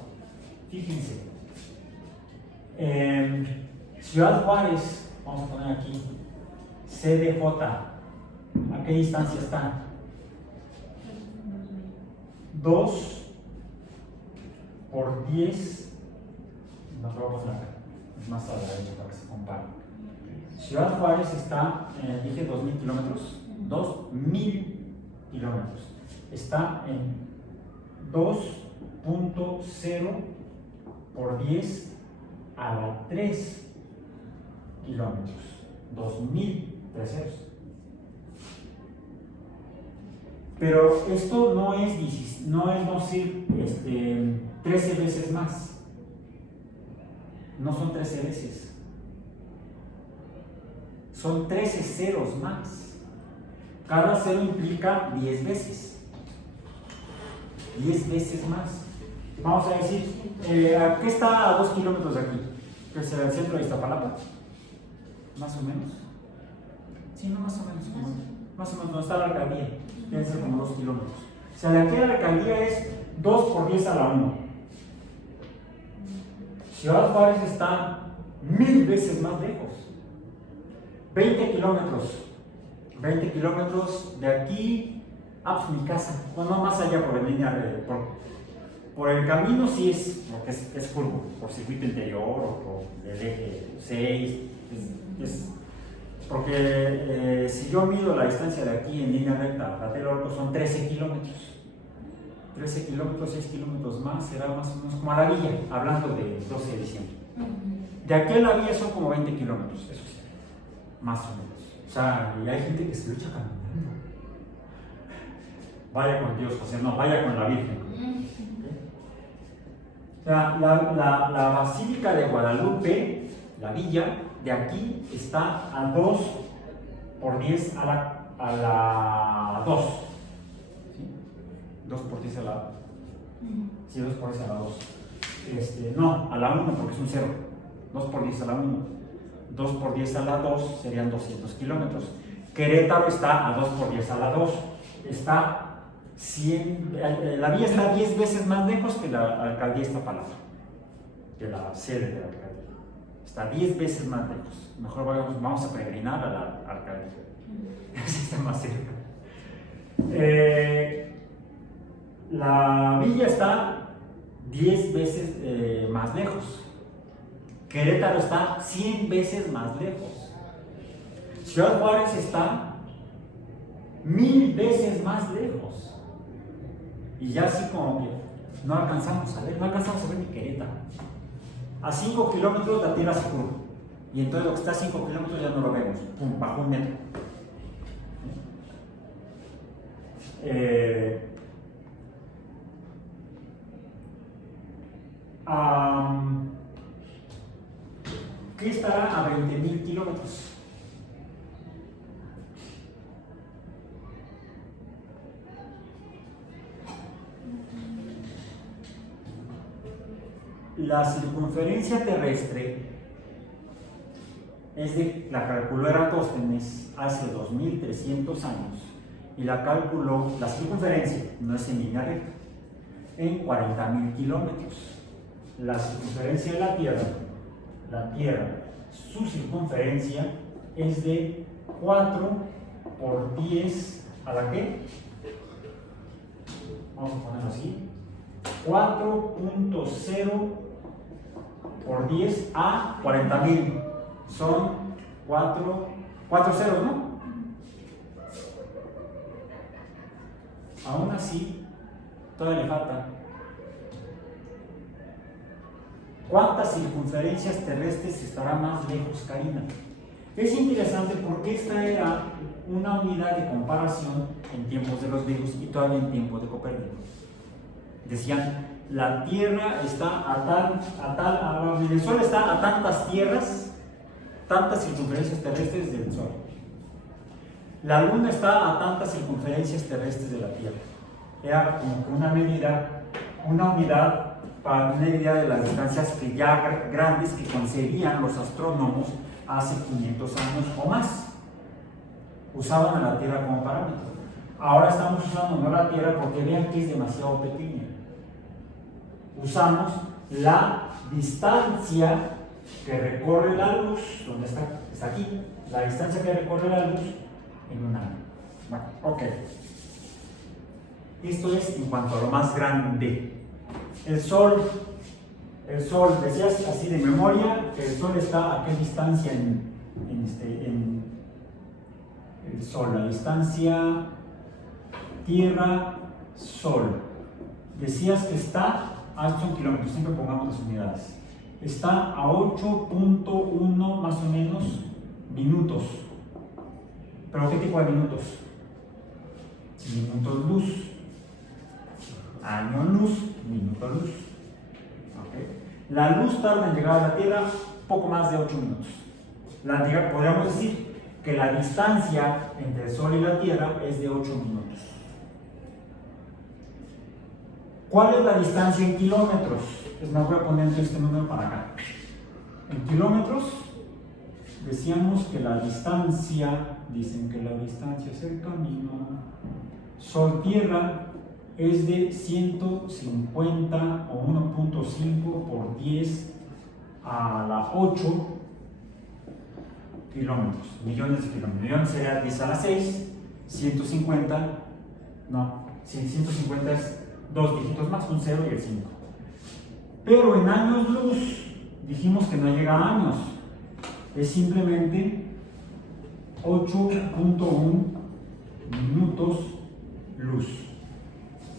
Fíjense. Ciudad Juárez, vamos a poner aquí, CDJ, ¿a qué distancia está? 2 por 10, no lo voy a poner acá, es más tarde para que se compare. Ciudad Juárez está, dije 2000 kilómetros, 2000 kilómetros, está en 2.0 por 10 a la 3 kilómetros, 2000 ceros. Pero esto no es, no sé, 13 veces más. No son 13 veces. Son 13 ceros más. Cada cero implica 10 veces. 10 veces más. Vamos a decir, ¿qué está a 2 kilómetros de aquí? ¿Qué será el centro de Iztapalapa? ¿Más o menos? Sí, no, más o menos. Más o menos, no está la alcaldía. Debe ser como 2 kilómetros. O sea, de aquí a la alcaldía es 2 por 10 a la 1. Ciudad Juárez está 1000 veces más lejos. 20 kilómetros. 20 kilómetros de aquí a mi casa. Bueno, no más allá por la línea, por el camino sí es, porque es curvo, por circuito interior o por el eje 6. Porque si yo mido la distancia de aquí en línea recta a Tlatelolco son 13 kilómetros. 13 kilómetros, 6 kilómetros más, será más o menos como a la villa, hablando de 12 de diciembre. De aquí a la villa son como 20 kilómetros, eso sí, más o menos. sea, y hay gente que se lucha caminando. Vaya con Dios, José, no, vaya con la Virgen. O sea, la Basílica de Guadalupe, la villa, de aquí está a 2 por 10 a la 2. ¿Sí? 2 por 10 a la... Sí, 2 por 10 a la 2. No, a la 1 porque es un 0. 2 por 10 a la 1. 2 por 10 a la 2 serían 200 kilómetros. Querétaro está a 2 por 10 a la 2. Está 100, la villa está 10 veces más lejos que la alcaldía de Iztapalapa, que la sede de la alcaldía. Está 10 veces más lejos. Mejor vamos a peregrinar a la alcaldía. Así está más cerca. La villa está 10 veces más lejos. Querétaro está 100 veces más lejos. Ciudad Juárez está 1000 veces más lejos. Y ya así como que no alcanzamos a ver ni Querétaro. A 5 kilómetros la tierra se curva. Y entonces lo que está a 5 kilómetros ya no lo vemos. Pum, bajo un metro. ¿Qué estará a 20.000 kilómetros? La circunferencia terrestre la calculó Eratóstenes hace 2300 años y la calculó, la circunferencia, no es en línea recta, en 40.000 kilómetros. La circunferencia de la Tierra, su circunferencia es de 4 por 10 a la ¿qué? Vamos a ponerlo así. 4.0 por 10 a 40.000. Son 4 ceros, ¿no? Aún así, todavía le falta. ¿Cuántas circunferencias terrestres estará más lejos, Karina? Es interesante porque esta era una unidad de comparación en tiempos de los griegos y todavía en tiempos de Copérnico. Decían, la Tierra está el Sol está a tantas circunferencias terrestres del Sol. La Luna está a tantas circunferencias terrestres de la Tierra. Era como que una medida, una unidad para una idea de las distancias grandes que concebían los astrónomos hace 500 años o más. Usaban a la Tierra como parámetro. Ahora estamos usando no la Tierra porque vean que es demasiado pequeña. Usamos la distancia que recorre la luz, ¿dónde está? Está aquí. La distancia que recorre la luz en un año. Bueno, ok. Esto es en cuanto a lo más grande. El Sol, decías así de memoria, que el Sol está a qué distancia en el Sol, la distancia Tierra-Sol. Decías que está son kilómetros, siempre pongamos las unidades. Está a 8.1 más o menos minutos. ¿Pero qué tipo de minutos? Minutos luz. Año luz, minuto luz. ¿Okay? La luz tarda en llegar a la Tierra poco más de 8 minutos. Podríamos decir que la distancia entre el Sol y la Tierra es de 8 minutos. ¿Cuál es la distancia en kilómetros? Pues me voy a poner este número para acá. En kilómetros, decíamos que la distancia, dicen que la distancia es el camino Sol-Tierra, es de 150 o 1.5 por 10 a la 8 kilómetros, millones de kilómetros. Millones sería 10 a la 6, 150, no, 150 es 2 dígitos más, un 0 y el 5. Pero en años luz, dijimos que no llega a años, es simplemente 8.1 minutos luz.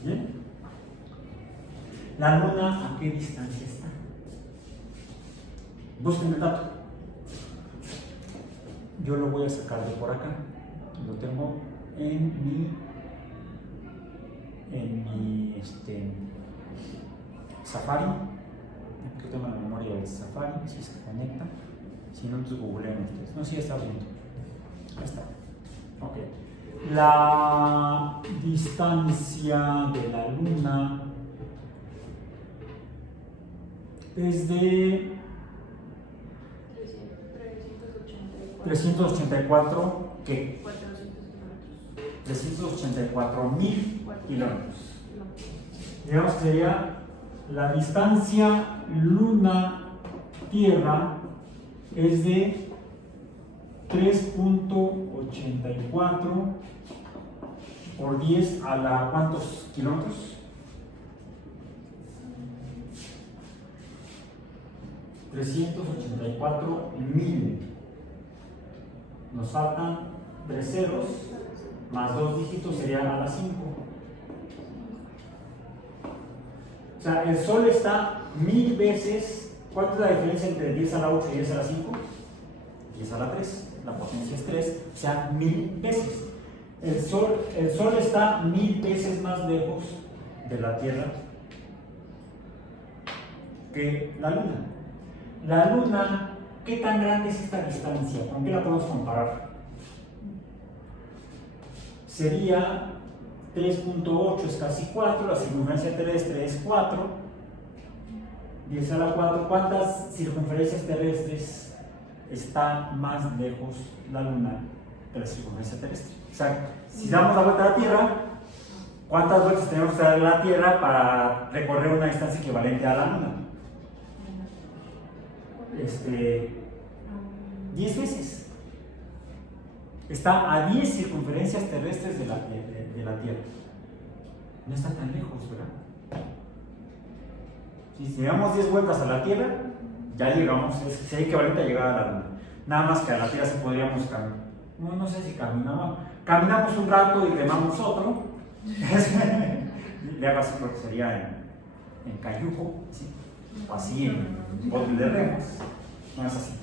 ¿Bien? ¿La Luna a qué distancia está? Busquen el dato. yo lo voy a sacar de por acá. Lo tengo en mi Safari. Aquí tengo la memoria del Safari, si se conecta. Si no, entonces googleen ustedes. No, sí está viendo. Ahí está. Ok. La distancia de la Luna es de 384, ¿qué? 384.000 kilómetros. Digamos que sería la distancia Luna-Tierra es de 3.84 por 10 a la ¿cuántos kilómetros? 384.000. Nos faltan 3 ceros más 2 dígitos serían a la 5. O sea, el Sol está 1000 veces. ¿Cuánto es la diferencia entre 10 a la 8 y 10 a la 5? 10 a la 3. La potencia es 3, o sea, 1000 veces. El Sol está 1000 veces más lejos de la Tierra que la Luna. La Luna, ¿qué tan grande es esta distancia? ¿Con qué la podemos comparar? Sería 3.8 es casi 4, la circunferencia terrestre es 4, 10 a la 4. ¿Cuántas circunferencias terrestres está más lejos la Luna de la circunferencia terrestre? O sea, si damos la vuelta a la Tierra, ¿cuántas vueltas tenemos que dar a la Tierra para recorrer una distancia equivalente a la Luna? 10 veces. Está a 10 circunferencias terrestres de la Tierra. No está tan lejos, ¿verdad? Si damos 10 vueltas a la Tierra, ya llegamos, sería equivalente a llegar a la Luna. Nada más que a la Tierra sí podríamos caminar. No sé si caminamos un rato y remamos otro. Le hago así porque sería en cayuco, ¿sí? O así en bote de remos. No es así.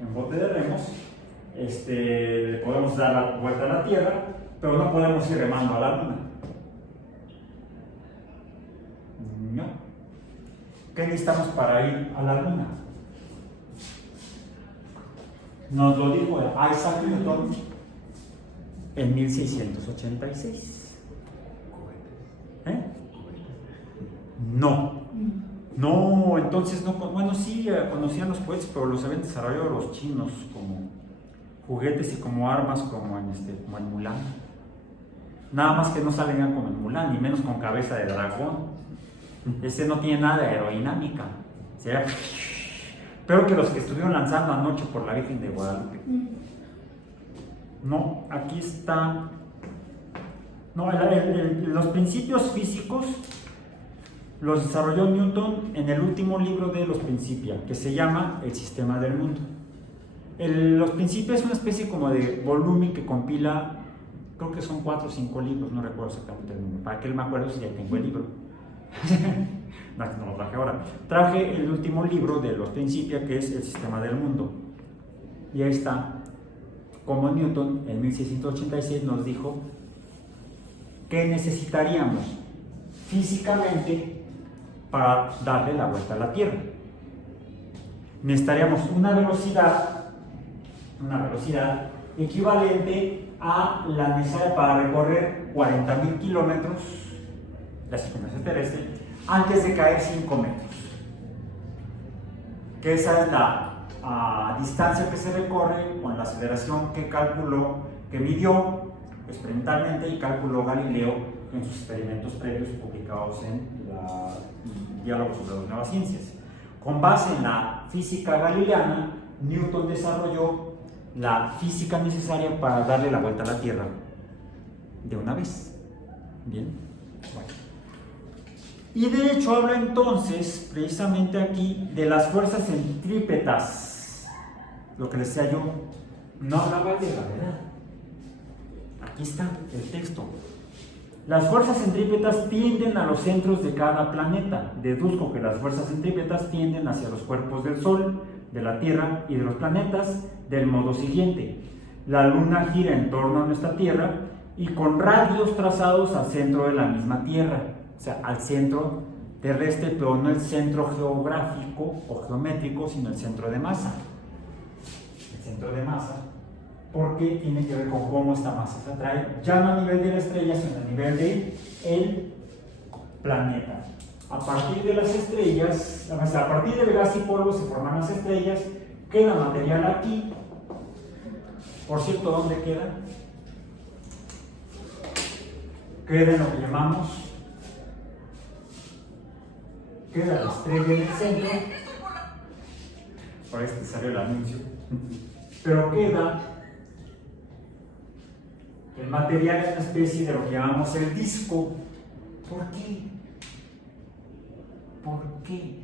En bote de remos. Podemos dar la vuelta a la Tierra, pero no podemos ir remando a la Luna. No. ¿Qué necesitamos para ir a la Luna? Nos lo dijo Isaac Newton en 1686. ¿Eh? No. No, entonces no. Bueno, sí conocían los cohetes, pero los habían desarrollado los chinos como juguetes y como armas, como en Mulan. Nada más que no salen como en Mulan, ni menos con cabeza de dragón. Ese no tiene nada de aerodinámica. ¿Sí? Peor que los que estuvieron lanzando anoche por la Virgen de Guadalupe. No, aquí está. No, los principios físicos los desarrolló Newton en el último libro de Los Principia, que se llama El Sistema del Mundo. Los Principios es una especie como de volumen que compila, creo que son 4 o 5 libros, no recuerdo exactamente el número. Para que me acuerdo si ya tengo el libro. No lo traje ahora. Traje el último libro de Los Principia, que es El Sistema del Mundo. Y ahí está, como Newton en 1686 nos dijo que necesitaríamos físicamente para darle la vuelta a la Tierra. Necesitaríamos una velocidad equivalente a la necesaria para recorrer 40.000 kilómetros, la circunferencia terrestre, antes de caer 5 metros. Que esa es la distancia que se recorre con la aceleración que calculó, que midió experimentalmente y calculó Galileo en sus experimentos previos publicados en Diálogos sobre las Nuevas Ciencias. Con base en la física galileana, Newton desarrolló la física necesaria para darle la vuelta a la Tierra de una vez. Bien, bueno. Y de hecho habla entonces, precisamente aquí, de las fuerzas centrípetas. Lo que les decía yo, no hablaba de gravedad. Aquí está el texto. Las fuerzas centrípetas tienden a los centros de cada planeta. Deduzco que las fuerzas centrípetas tienden hacia los cuerpos del Sol, de la Tierra y de los planetas del modo siguiente. La Luna gira en torno a nuestra Tierra y con radios trazados al centro de la misma Tierra, o sea, al centro terrestre, pero no el centro geográfico o geométrico, sino el centro de masa. El centro de masa, porque tiene que ver con cómo esta masa se atrae, ya no a nivel de la estrella, sino a nivel del planeta. A partir de las estrellas, a partir del gas y polvo se forman las estrellas, queda material aquí. Por cierto, ¿dónde queda? Queda en lo que llamamos, queda la estrella en el centro. Por ahí te salió el anuncio. Pero queda el material es una especie de lo que llamamos el disco. ¿Por qué? ¿Por qué?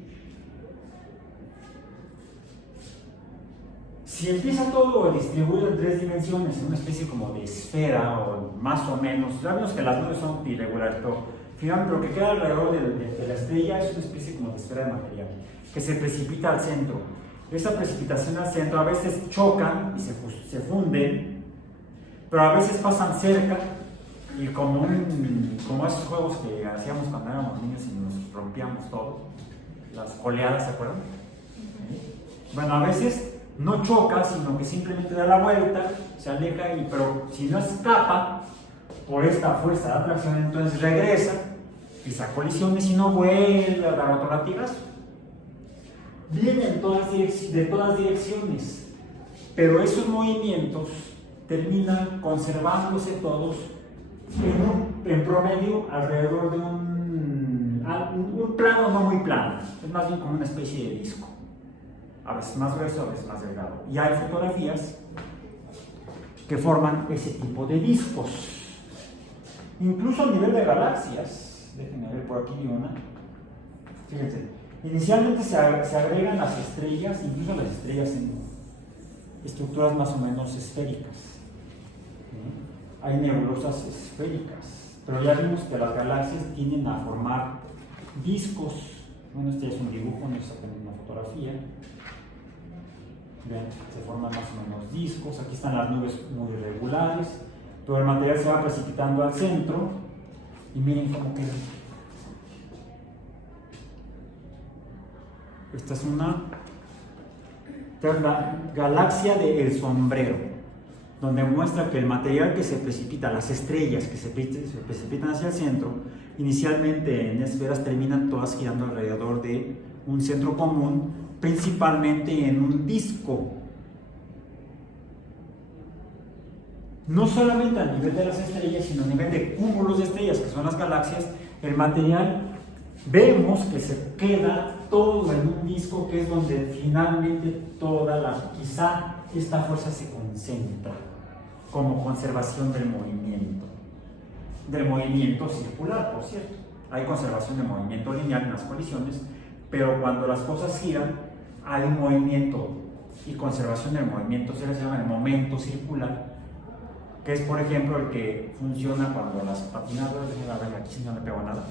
Si empieza todo distribuido en 3 dimensiones, en una especie como de esfera o más o menos, ya vemos que las nubes son irregulares, pero finalmente lo que queda alrededor de la estrella es una especie como de esfera de material que se precipita al centro. Esa precipitación al centro a veces chocan y se funden, pero a veces pasan cerca y como esos juegos que hacíamos cuando éramos niños y nos rompíamos todo, las oleadas, ¿se acuerdan? Bueno, a veces no choca, sino que simplemente da la vuelta, se aleja, pero si no escapa por esta fuerza de atracción, entonces regresa, pisa colisiones y no vuelve a dar otro latigazo. Vienen de todas direcciones, pero esos movimientos terminan conservándose todos en promedio alrededor de un plano no muy plano, es más bien como una especie de disco, a veces más grueso, a veces más delgado. Y hay fotografías que forman ese tipo de discos, incluso a nivel de galaxias. Déjenme ver por aquí una. Fíjense, inicialmente se agregan las estrellas, incluso las estrellas en estructuras más o menos esféricas. Hay nebulosas esféricas, pero ya vimos que las galaxias tienden a formar discos. Bueno, este es un dibujo, no es apenas una fotografía. Ven, se forman más o menos discos. Aquí están las nubes muy irregulares, pero el material se va precipitando al centro y miren cómo queda. Esta es la galaxia del sombrero, donde muestra que el material que se precipita, las estrellas que se precipitan hacia el centro, inicialmente en esferas terminan todas girando alrededor de un centro común, principalmente en un disco. No solamente a nivel de las estrellas, sino a nivel de cúmulos de estrellas, que son las galaxias, el material vemos que se queda todo en un disco, que es donde finalmente quizá esta fuerza se concentra como conservación del movimiento circular, por cierto. Hay conservación de movimiento lineal en las colisiones, pero cuando las cosas giran hay un movimiento y conservación del movimiento, se llama el momento circular, que es por ejemplo el que funciona cuando las patinadoras, a ver, aquí si no le pego nada.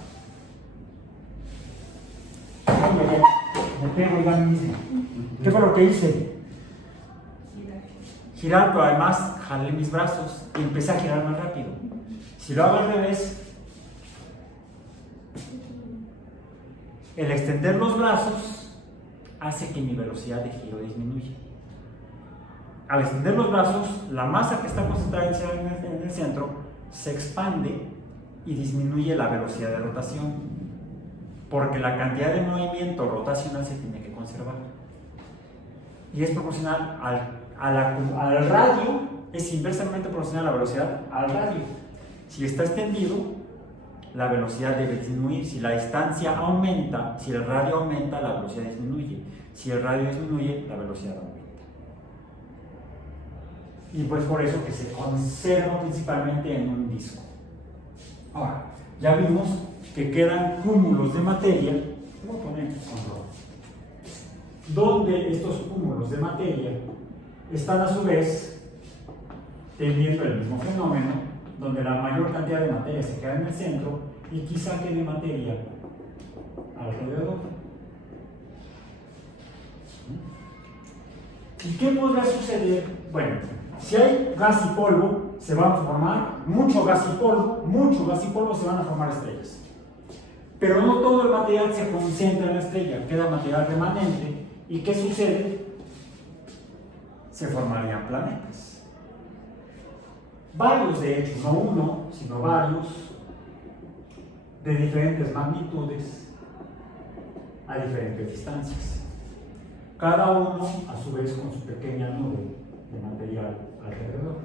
Me pego igual mismo. ¿Qué fue lo que hice? Girar, pero además jalé mis brazos y empecé a girar más rápido. Si lo hago al revés, el extender los brazos hace que mi velocidad de giro disminuya. Al extender los brazos, la masa que está concentrada en el centro se expande y disminuye la velocidad de rotación, porque la cantidad de movimiento rotacional se tiene que conservar. Y es proporcional al radio, es inversamente proporcional a la velocidad al radio. Si está extendido, la velocidad debe disminuir. Si la distancia aumenta, si el radio aumenta, la velocidad disminuye. Si el radio disminuye, la velocidad aumenta. Y pues por eso que se conserva principalmente en un disco. Ahora, ya vimos que quedan cúmulos de materia. Voy a poner control, donde estos cúmulos de materia están a su vez teniendo el mismo fenómeno, donde la mayor cantidad de materia se queda en el centro y quizá quede materia alrededor. ¿Y qué podría suceder? Bueno, si hay gas y polvo, se van a formar mucho gas y polvo se van a formar estrellas. Pero no todo el material se concentra en la estrella, queda material remanente. ¿Y qué sucede? Se formarían planetas. Varios, de hecho, no uno, sino varios, de diferentes magnitudes, a diferentes distancias. Cada uno, a su vez, con su pequeña nube de material alrededor.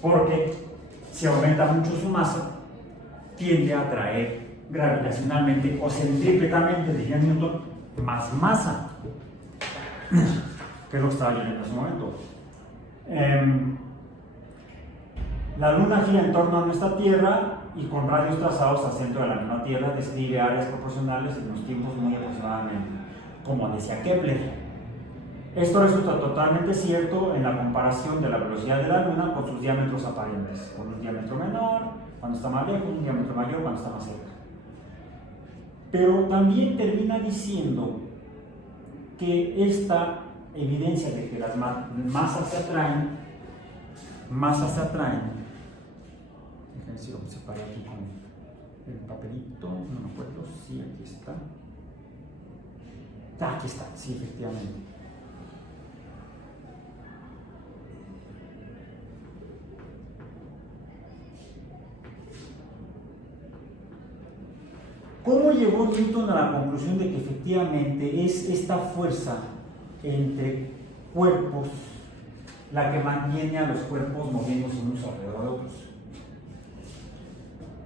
Porque si aumenta mucho su masa, tiende a atraer gravitacionalmente o centrípetamente, diría Newton, más masa, que es lo que estaba leyendo en ese momento. La Luna gira en torno a nuestra Tierra y con radios trazados al centro de la misma Tierra describe áreas proporcionales en los tiempos muy aproximadamente, como decía Kepler. Esto resulta totalmente cierto en la comparación de la velocidad de la Luna con sus diámetros aparentes, con un diámetro menor cuando está más lejos, un diámetro mayor cuando está más cerca. Pero también termina diciendo que esta evidencia de que las masas se atraen, déjenme ver si lo separé aquí con el papelito, no me acuerdo, sí, aquí está. Aquí está, sí, efectivamente. ¿Cómo llegó Newton a la conclusión de que efectivamente es esta fuerza entre cuerpos la que mantiene a los cuerpos moviéndose unos alrededor de otros?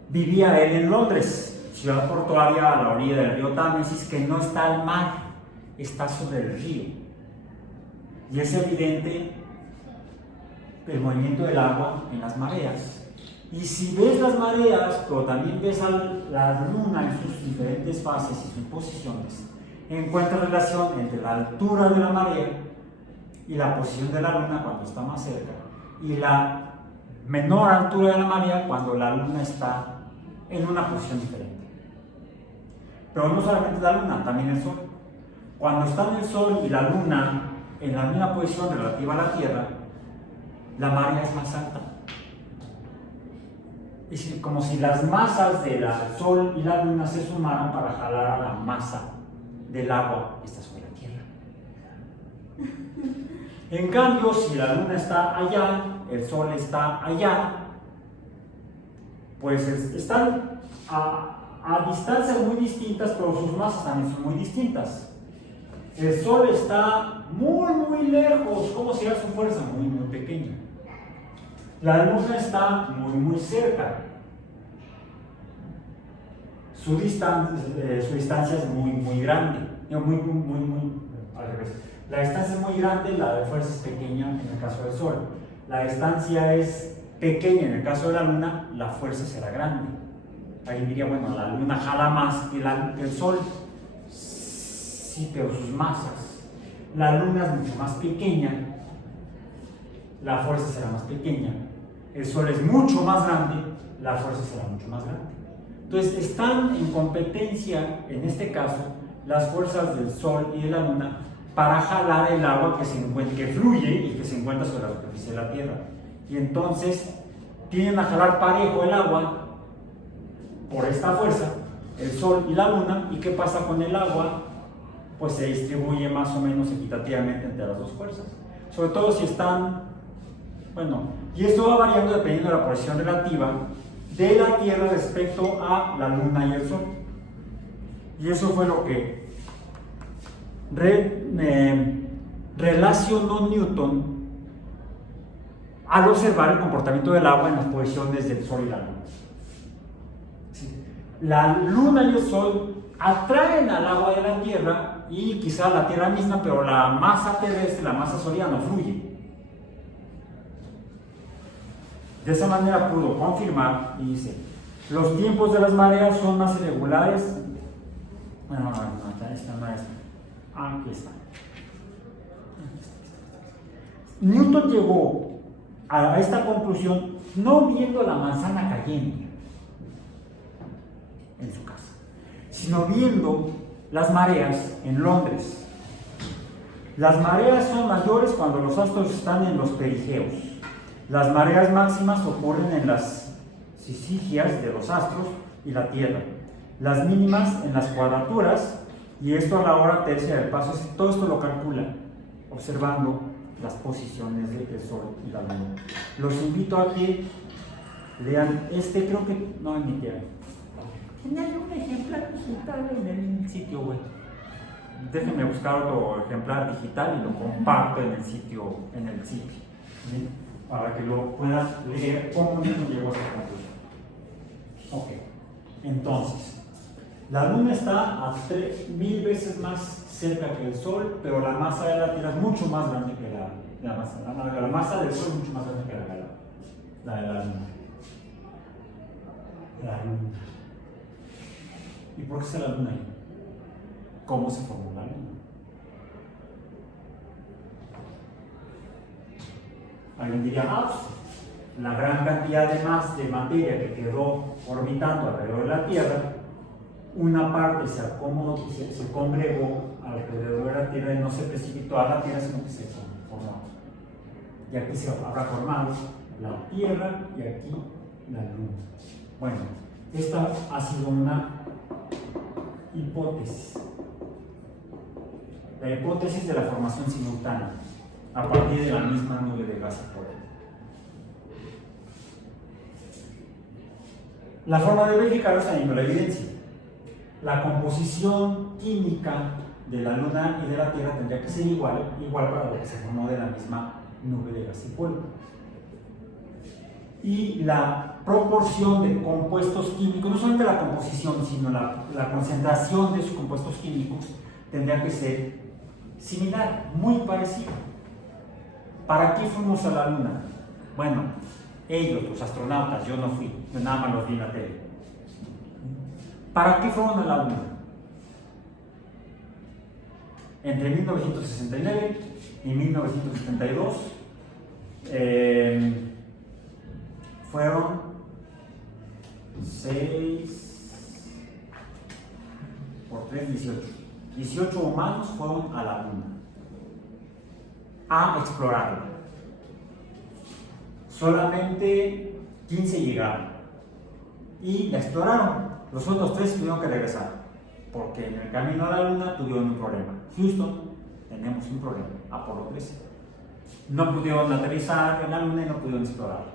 Vivía él en Londres, ciudad portuaria a la orilla del río Támesis, que no está al mar, está sobre el río. Y es evidente el movimiento del agua en las mareas. Y si ves las mareas, pero también ves a la Luna en sus diferentes fases y sus posiciones, encuentras relación entre la altura de la marea y la posición de la Luna cuando está más cerca, y la menor altura de la marea cuando la Luna está en una posición diferente. Pero no solamente la Luna, también el Sol. Cuando están el Sol y la Luna en la misma posición relativa a la Tierra, la marea es más alta. Es decir, como si las masas del Sol y la Luna se sumaran para jalar a la masa del agua que está sobre la Tierra. En cambio, si la Luna está allá, el Sol está allá, pues están a distancias muy distintas, pero sus masas también son muy distintas. El Sol está muy lejos, ¿cómo sería su fuerza? Muy pequeña. La Luna está muy cerca. Su distancia es muy grande. Al revés. La distancia es muy grande, la fuerza es pequeña en el caso del Sol. La distancia es pequeña en el caso de la Luna, la fuerza será grande. Alguien diría, bueno, la Luna jala más que el Sol. Sí, pero sus masas. La Luna es mucho más pequeña, la fuerza será más pequeña. El Sol es mucho más grande, la fuerza será mucho más grande. Entonces están en competencia, en este caso, las fuerzas del Sol y de la Luna para jalar el agua que fluye y que se encuentra sobre la superficie de la Tierra. Y entonces tienden a jalar parejo el agua por esta fuerza, el Sol y la Luna. ¿Y qué pasa con el agua? Pues se distribuye más o menos equitativamente entre las dos fuerzas. Sobre todo si están, y esto va variando dependiendo de la posición relativa de la Tierra respecto a la Luna y el Sol. Y eso fue lo que relacionó Newton al observar el comportamiento del agua en las posiciones del Sol y la Luna. ¿Sí? La Luna y el Sol atraen al agua de la Tierra y quizá la Tierra misma, pero la masa terrestre, la masa soliana, fluye. De esa manera pudo confirmar y dice: los tiempos de las mareas son más irregulares. Aquí está. Newton llegó a esta conclusión no viendo la manzana cayendo en su casa, sino viendo las mareas en Londres. Las mareas son mayores cuando los astros están en los perigeos. Las mareas máximas ocurren en las sisigias de los astros y la Tierra. Las mínimas en las cuadraturas, y esto a la hora tercia del paso. Todo esto lo calcula observando las posiciones del Sol y la Luna. Los invito a que lean creo que no emitieron. Tenía un ejemplar digital en el sitio web. Déjenme buscar otro ejemplar digital y lo comparto en el sitio. ¿Sí? Para que lo puedan leer cómo mismo llegó a esta conclusión. Ok, entonces, la Luna está a 1000 veces más cerca que el Sol, pero la masa de la Tierra es mucho más grande que la masa. La masa del Sol es mucho más grande que la de la Luna. La Luna. ¿Y por qué está la Luna ahí? ¿Cómo se formó la Luna? Alguien diría, la gran cantidad de materia que quedó orbitando alrededor de la Tierra, una parte se acomodó, se congregó alrededor de la Tierra y no se precipitó a la Tierra, sino que se formó. Y aquí se habrá formado la Tierra y aquí la Luna. Bueno, esta ha sido una hipótesis. La hipótesis de la formación simultánea a partir de la misma nube de gas y polvo. La forma de verificarlo está en la evidencia. La composición química de la Luna y de la Tierra tendría que ser igual para lo que se formó de la misma nube de gas y polvo. Y la proporción de compuestos químicos, no solamente la composición, sino la concentración de sus compuestos químicos, tendría que ser similar, muy parecido. ¿Para qué fuimos a la Luna? Bueno, ellos, los astronautas, yo no fui, yo nada más los vi en la tele. ¿Para qué fueron a la Luna? Entre 1969 y 1972 fueron 6 por 3, 18. 18 humanos fueron a la Luna a explorarla. Solamente 15 llegaron y la exploraron. Los otros 3 tuvieron que regresar porque en el camino a la Luna tuvieron un problema. Houston, tenemos un problema. Apolo 13. No pudieron aterrizar en la Luna y no pudieron explorarla.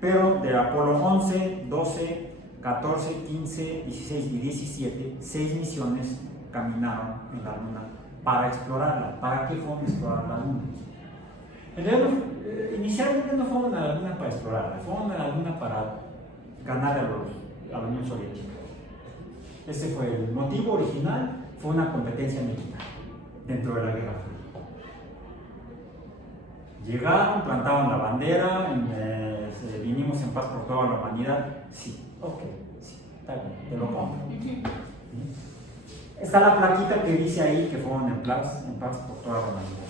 Pero de Apolo 11, 12, 14, 15, 16 y 17, 6 misiones caminaron en la Luna para explorarla. ¿Para qué fueron a explorar la Luna? En realidad, inicialmente no fueron a la Luna para explorarla, fueron a la Luna para ganar a la Unión Soviética. Ese fue el motivo original, fue una competencia militar dentro de la Guerra Fría. Llegaron, plantaron la bandera, vinimos en paz por toda la humanidad. Sí, ok, sí, está bien, te lo compro. Está la plaquita que dice ahí que fueron en paz por toda la humanidad.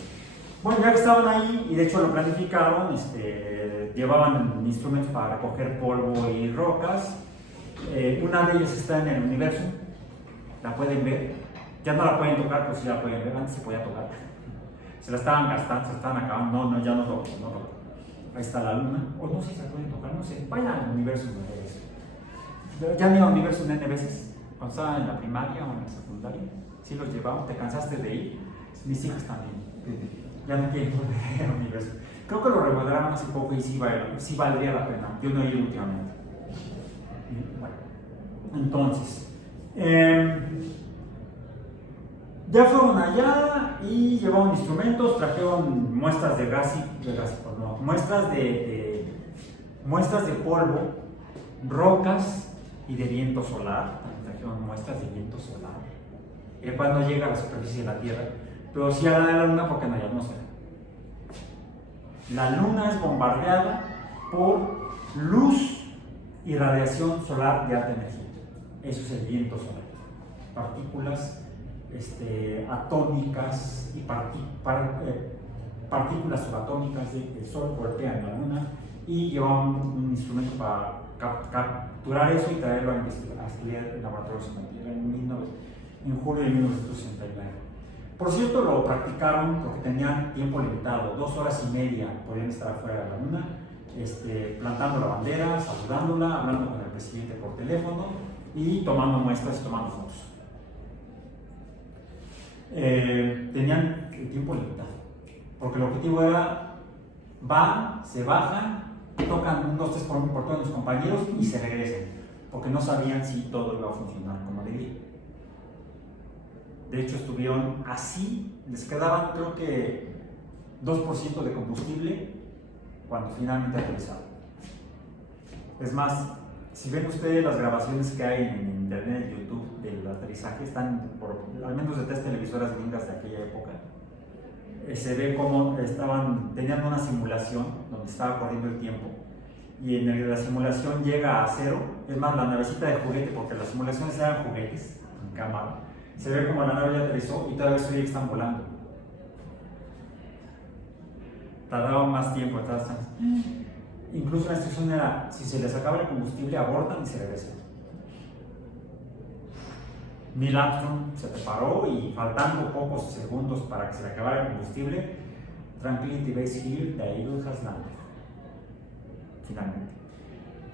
Bueno, ya que estaban ahí, y de hecho lo planificaron, llevaban instrumentos para recoger polvo y rocas. Una de ellas está en el universo, la pueden ver. Ya no la pueden tocar, pues sí la pueden ver, antes se podía tocar. Se la estaban gastando, se la estaban acabando, no, ya no toco. Ahí está la Luna, o no sé si se la pueden tocar, no sé. Vayan al universo de eso. ¿Ya han ido al universo N veces? Cuando estaban en la primaria o en la secundaria, sí los llevamos, te cansaste de ir. Mis hijas también. Ya no quieren volver al universo. Creo que lo remodelaron hace poco y sí valdría la pena. Yo no he ido últimamente. Bueno, entonces, ya fueron allá y llevaron instrumentos, trajeron muestras de muestras de polvo, rocas y de viento solar. Trajeron muestras de viento solar. El cual no llega a la superficie de la Tierra, pero sí a la de la Luna porque no hay atmósfera. La Luna es bombardeada por luz y radiación solar de alta energía. Eso es el viento solar. Partículas atómicas y partículas subatómicas del Sol golpean la Luna y llevan un instrumento para capturar eso y traerlo a estudiar en laboratorios en julio de 1969. Por cierto, lo practicaron porque tenían tiempo limitado, 2 horas y media podían estar fuera de la luna, plantando la bandera, saludándola, hablando con el presidente por teléfono y tomando muestras y tomando fotos. Tenían el tiempo limitado, porque el objetivo era, van, se bajan, tocan 1, 2, 3 por todos los compañeros y se regresan, porque no sabían si todo iba a funcionar como debía. De hecho, estuvieron así, les quedaban creo que 2% de combustible cuando finalmente aterrizaron. Es más, si ven ustedes las grabaciones que hay en internet, en YouTube del aterrizaje, están por al menos de 3 televisoras gringas de aquella época. Se ve cómo tenían una simulación donde estaba corriendo el tiempo y en la simulación llega a 0. Es más, la navecita de juguete, porque las simulaciones eran juguetes en cámara, se ve como la nave ya aterrizó y todavía se ve que están volando. Tardaba más tiempo. Incluso la instrucción era, si se les acaba el combustible, abortan y se regresan. Neil Armstrong se preparó y faltando pocos segundos para que se le acabara el combustible, Tranquility Base here, the Eagle has landed. Finalmente.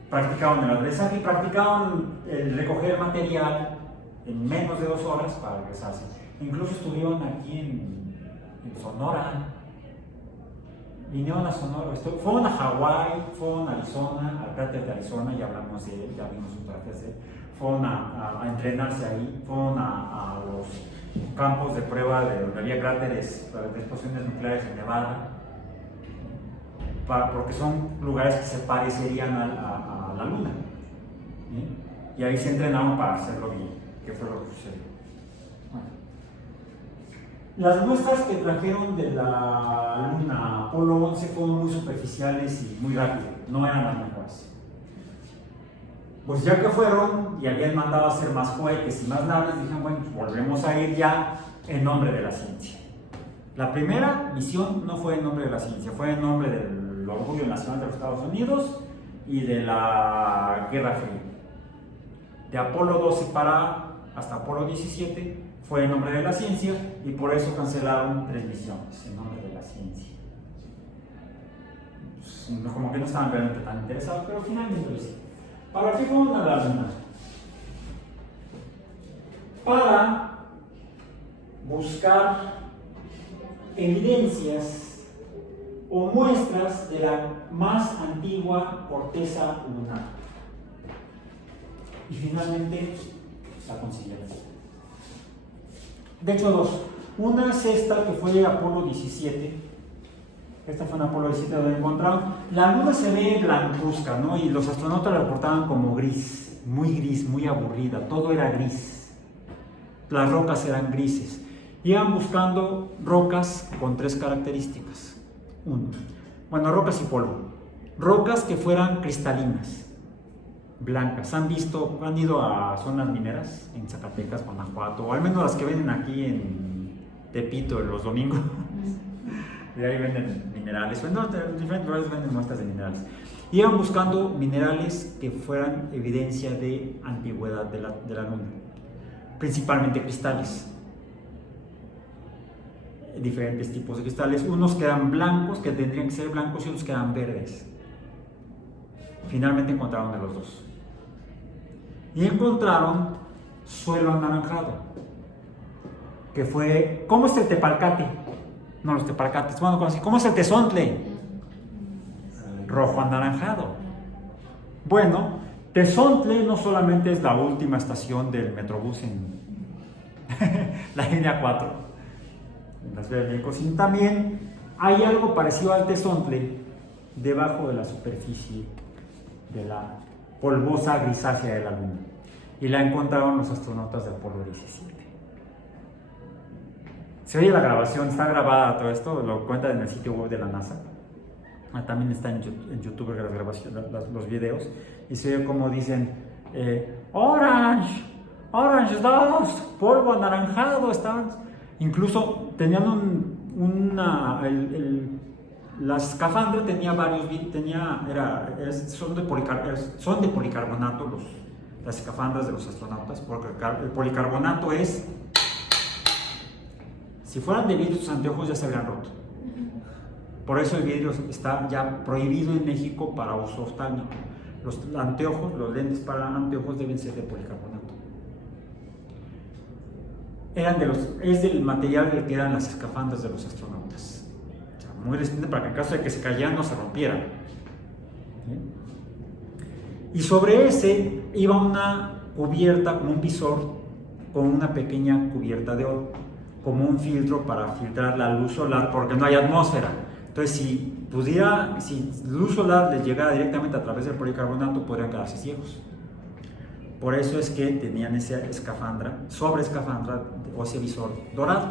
Practicaron el aterrizaje y practicaron el recoger material en menos de 2 horas para regresarse. Incluso estuvieron aquí en Sonora. Vinieron a Sonora, fueron a Hawái, fueron a Arizona, al cráter de Arizona, ya hablamos de él, ya vimos fotografías de él. Fueron a entrenarse ahí, fueron a los campos de prueba de donde había cráteres de explosiones nucleares en Nevada, porque son lugares que se parecerían a la Luna. ¿Sí? Y ahí se entrenaron para hacerlo bien, que fue lo que sucedió. Bueno. Las muestras que trajeron de la Luna Apolo 11 fueron muy superficiales y muy rápidas, no eran las mejores. Pues ya que fueron y habían mandado a hacer más cohetes y más naves, dijeron, bueno, pues volvemos a ir ya en nombre de la ciencia. La primera misión no fue en nombre de la ciencia, fue en nombre del orgullo nacional de los Estados Unidos y de la Guerra Fría. De Apolo 12 hasta Apolo 17 fue en nombre de la ciencia y por eso cancelaron 3 misiones en nombre de la ciencia. Pues, como que no estaban realmente tan interesados, pero finalmente lo hicieron. ¿Para qué fueron a la Luna? Para buscar evidencias o muestras de la más antigua corteza lunar. Y finalmente la consiguieron. De hecho, 2. Una es esta, que fue Apolo 17. Esta fue en Apolo 17 donde encontraron. La luna se ve blancuzca, ¿no? Y los astronautas la reportaban como gris, muy aburrida. Todo era gris. Las rocas eran grises. Iban buscando rocas con 3 características. 1. Bueno, rocas y polvo. Rocas que fueran cristalinas, blancas. Han ido a zonas mineras en Zacatecas, Guanajuato, o al menos las que venden aquí en Tepito los domingos. Y ahí venden minerales, en diferentes lugares venden muestras de minerales. Iban buscando minerales que fueran evidencia de antigüedad de la luna, principalmente cristales. Diferentes tipos de cristales, unos que eran blancos, que tendrían que ser blancos, y otros que eran verdes. Finalmente encontraron de los 2. Y encontraron suelo anaranjado, que fue, ¿cómo es el tepalcate? No, los tepalcates, bueno, ¿cómo es el tezontle? Rojo anaranjado. Bueno, Tezontle no solamente es la última estación del Metrobús en la línea 4 en la Ciudad de México, sino también hay algo parecido al Tezontle debajo de la superficie de la polvosa grisácea de la Luna, y la encontraron los astronautas de Apolo 17. Se oye la grabación, está grabada todo esto, lo cuentan en el sitio web de la NASA. También está en YouTube las grabaciones, los videos, y se oye como dicen Orange 2, polvo anaranjado. Estaban, incluso tenían la escafandra tenía varios, son de policarbonato las escafandras de los astronautas, porque el policarbonato Si fueran de vidrio, tus anteojos ya se habrían roto. Por eso el vidrio está ya prohibido en México para uso oftálmico. Los anteojos, los lentes para anteojos deben ser de policarbonato. Es del material del que eran las escafandras de los astronautas. O sea, muy resistente para que en caso de que se cayeran no se rompieran. Y sobre ese iba una cubierta, como un visor, con una pequeña cubierta de oro, como un filtro para filtrar la luz solar, porque no hay atmósfera. Entonces, si luz solar les llegara directamente a través del policarbonato, podrían quedarse ciegos. Por eso es que tenían esa escafandra, sobre escafandra o ese visor dorado.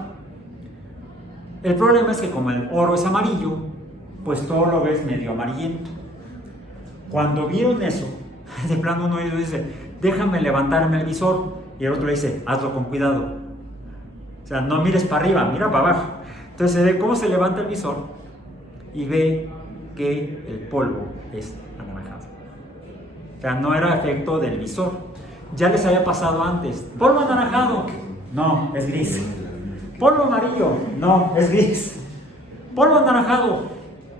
El problema es que como el oro es amarillo, pues todo lo ves medio amarillento. Cuando vieron eso, de plano uno dice, déjame levantarme el visor, y el otro le dice, hazlo con cuidado. O sea, no mires para arriba, mira para abajo. Entonces se ve cómo se levanta el visor y ve que el polvo es anaranjado. O sea, no era efecto del visor. Ya les había pasado antes. Polvo anaranjado, no, es gris. Polvo amarillo, no, es gris. Polvo anaranjado,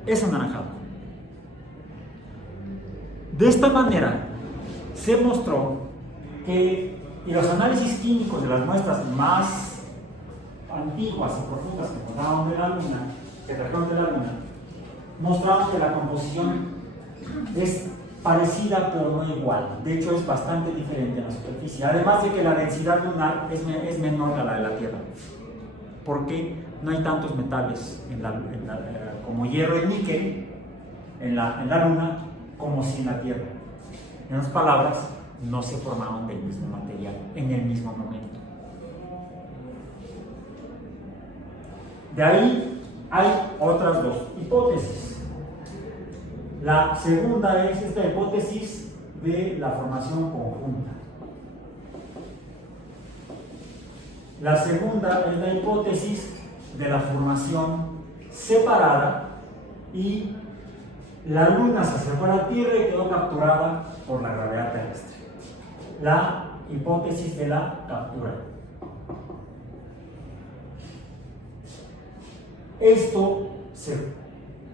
es anaranjado. De esta manera se mostró que, y los análisis químicos de las muestras más antiguas y profundas que nos daban de la Luna, que trajeron de la Luna, mostraron que la composición es parecida pero no igual. De hecho, es bastante diferente en la superficie. Además de que la densidad lunar es menor a la de la Tierra, porque no hay tantos metales como hierro y níquel en la Luna como si en la Tierra. En otras palabras, no se formaron del mismo material en el mismo momento. De ahí hay otras dos hipótesis. La segunda es esta hipótesis de la formación conjunta. La segunda es la hipótesis de la formación separada y la Luna se acercó a la Tierra y quedó capturada por la gravedad terrestre. La hipótesis de la captura. Esto se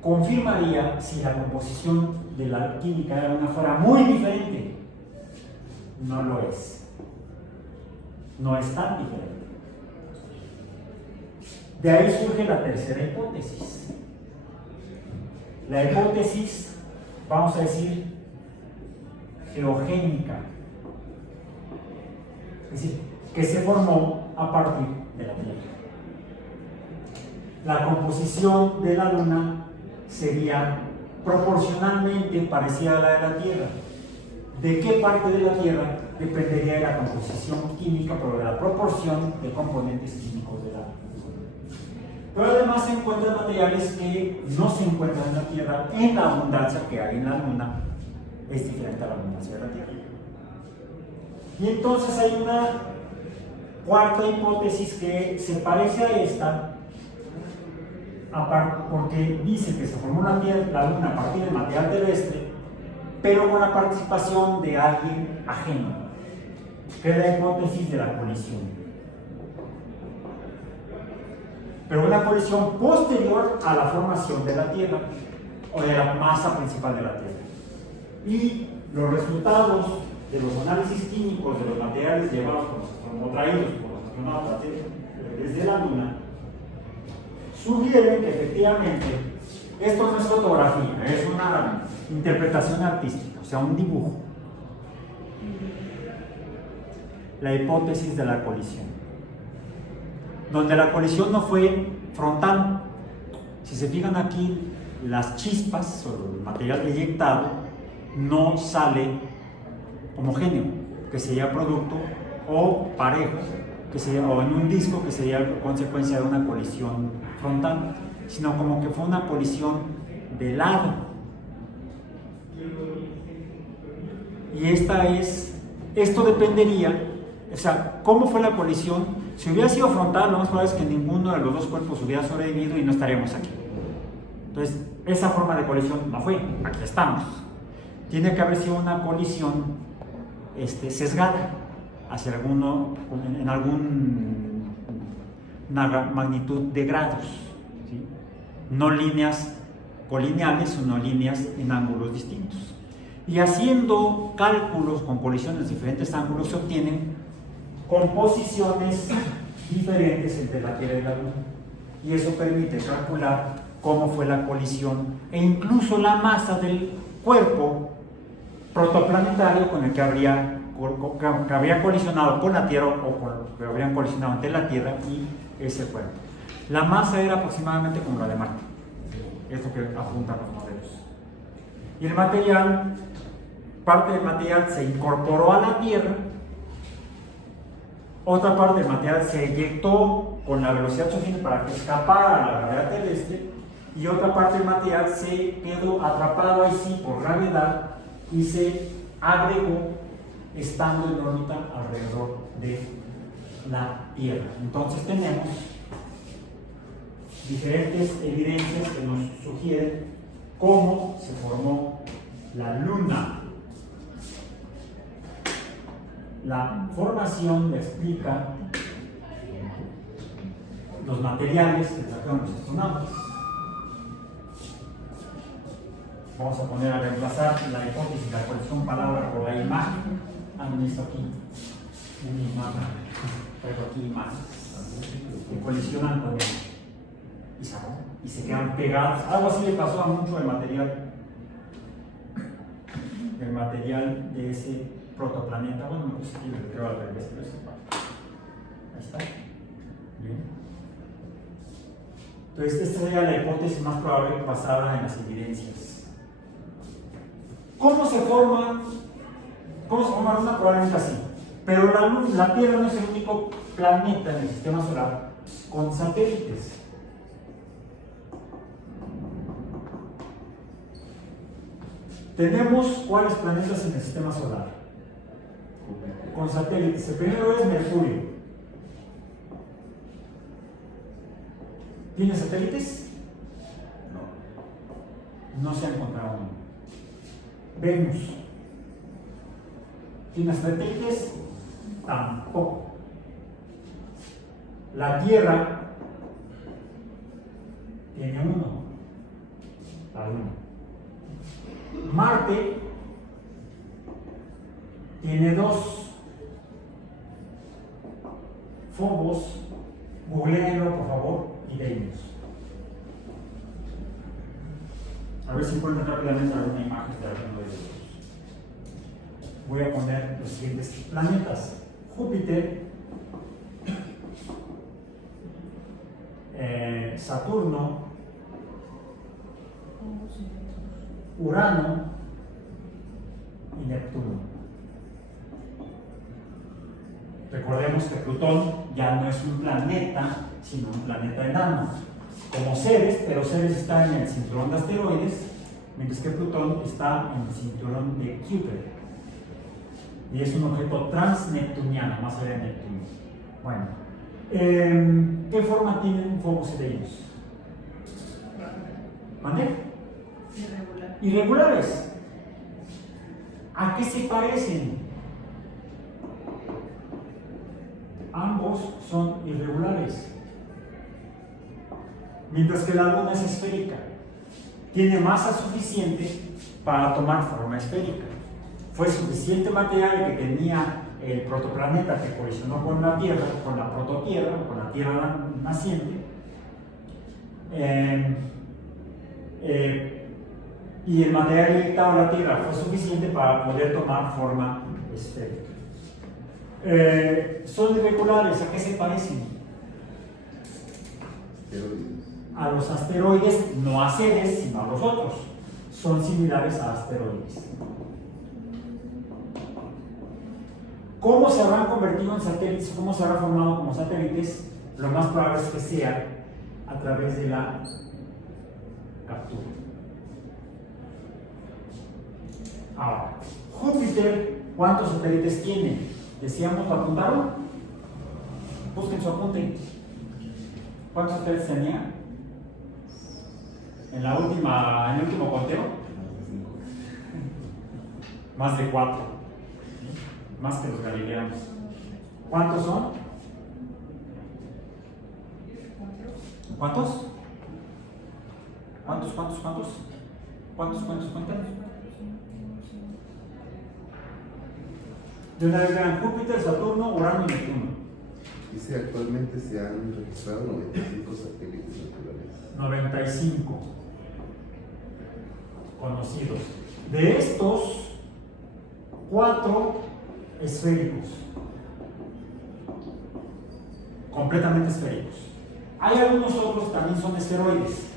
confirmaría si la composición de la química de la Luna fuera muy diferente. No lo es. No es tan diferente. De ahí surge la tercera hipótesis. La hipótesis, vamos a decir, geogénica. Es decir, que se formó a partir de la Tierra. La composición de la Luna sería proporcionalmente parecida a la de la Tierra. ¿De qué parte de la Tierra? Dependería de la composición química, pero de la proporción de componentes químicos de la Luna. Pero además se encuentran materiales que no se encuentran en la Tierra en la abundancia que hay en la Luna. Es diferente a la abundancia de la Tierra. Y entonces hay una cuarta hipótesis que se parece a esta, porque dice que se formó la Luna a partir del material terrestre, pero con la participación de alguien ajeno, que es la hipótesis de la colisión. Pero una colisión posterior a la formación de la Tierra, o de la masa principal de la Tierra. Y los resultados de los análisis químicos de los materiales llevados o traídos por los astronautas desde la Luna sugieren que efectivamente esto no es fotografía, es una interpretación artística, o sea, un dibujo. La hipótesis de la colisión, donde la colisión no fue frontal. Si se fijan aquí, las chispas o el material eyectado no sale homogéneo, que sería producto, o parejo, que sería, o en un disco, que sería consecuencia de una colisión frontal, sino como que fue una colisión de lado. Y esto dependería, o sea, ¿cómo fue la colisión? Si hubiera sido frontal, lo más probable es que ninguno de los dos cuerpos hubiera sobrevivido y no estaríamos aquí. Entonces, esa forma de colisión no fue, aquí estamos. Tiene que haber sido una colisión sesgada hacia magnitud de grados, ¿sí? No líneas colineales, sino líneas en ángulos distintos. Y haciendo cálculos con colisiones de diferentes ángulos se obtienen composiciones diferentes entre la Tierra y la Luna. Y eso permite calcular cómo fue la colisión e incluso la masa del cuerpo protoplanetario con el que habría colisionado con la Tierra o que habrían colisionado entre la Tierra y ese cuerpo. La masa era aproximadamente como la de Marte. Es lo que apuntan los modelos. Y el material, parte del material se incorporó a la Tierra, otra parte del material se eyectó con la velocidad suficiente para que escapara a la gravedad terrestre, y otra parte del material se quedó atrapado ahí sí por gravedad y se agregó estando en órbita alrededor de la Tierra. Entonces tenemos diferentes evidencias que nos sugieren cómo se formó la Luna. La formación explica los materiales que trajeron los astronautas. Vamos a poner a reemplazar la hipótesis, la colisión palabra por la imagen. Han visto aquí una imagen, pero aquí imágenes que colisionan con él y se quedan pegadas. Algo así le pasó a mucho del material de ese protoplaneta. Bueno, no puse aquí, lo creo al revés, pero ahí está. Bien. Entonces, esta sería la hipótesis más probable basada en las evidencias. ¿Cómo se forma la Luna? Probablemente así. Pero la Tierra no es el único planeta en el sistema solar con satélites. Tenemos ¿cuáles planetas en el sistema solar? Con satélites. El primero es Mercurio. ¿Tiene satélites? No. No se ha encontrado uno. Venus. ¿Tiene satélites? Tampoco. La Tierra tiene uno. La Luna. Marte tiene dos. Phobos, googleenlo por favor, y Venus. A ver si encuentran rápidamente alguna imagen de alguno de ellos. Voy a poner los siguientes planetas: Júpiter, Saturno, Urano y Neptuno. Recordemos que Plutón ya no es un planeta, sino un planeta enano, como Ceres, pero Ceres está en el cinturón de asteroides, mientras que Plutón está en el cinturón de Kuiper. Y es un objeto transneptuniano, más allá de Neptuno. Bueno, ¿qué forma tienen Phobos y Venus? ¿Mande? Irregulares. ¿A qué se parecen? Ambos son irregulares. Mientras que la Luna es esférica. Tiene masa suficiente para tomar forma esférica. Fue suficiente material que tenía el protoplaneta que colisionó con la Tierra, con la prototierra, con la Tierra naciente. Y el material inyectado a la Tierra fue suficiente para poder tomar forma esférica. Son irregulares. ¿A qué se parecen? A los asteroides, no a Ceres, sino a los otros. Son similares a asteroides. ¿Cómo se habrán convertido en satélites? ¿Cómo se habrán formado como satélites? Lo más probable es que sea a través de la captura. Ahora, Júpiter, ¿cuántos satélites tiene? Decíamos, ¿lo apuntaron? Busquen su apunte. ¿Cuántos satélites tenía? En el último conteo. Más de 4. Más que los galileanos. ¿Cuántos son? ¿Cuántos? ¿Cuántos cuentan? De una vez vean Júpiter, Saturno, Urano y Neptuno. Dice, actualmente se han registrado 95 satélites naturales. 95 conocidos. De estos, 4 esféricos. Completamente esféricos. Hay algunos otros que también son esferoides,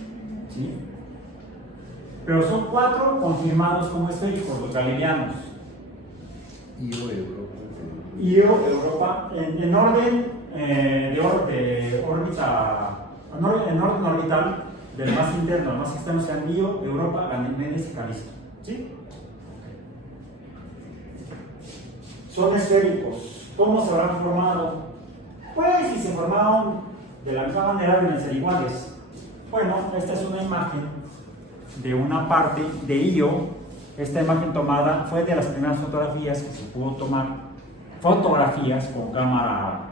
¿sí? Pero son 4 confirmados como esféricos, los galileanos. Io, Europa. Io, Europa, en orden de órbita, en orden orbital, del más interno al más externo, sean Io, Europa, Ganímedes y Calisto, ¿sí? Son esféricos. ¿Cómo se habrán formado? Pues si se formaron de la misma manera deben ser iguales. Bueno, esta es una imagen de una parte de Io. Esta imagen tomada fue de las primeras fotografías que se pudo tomar, fotografías con cámara,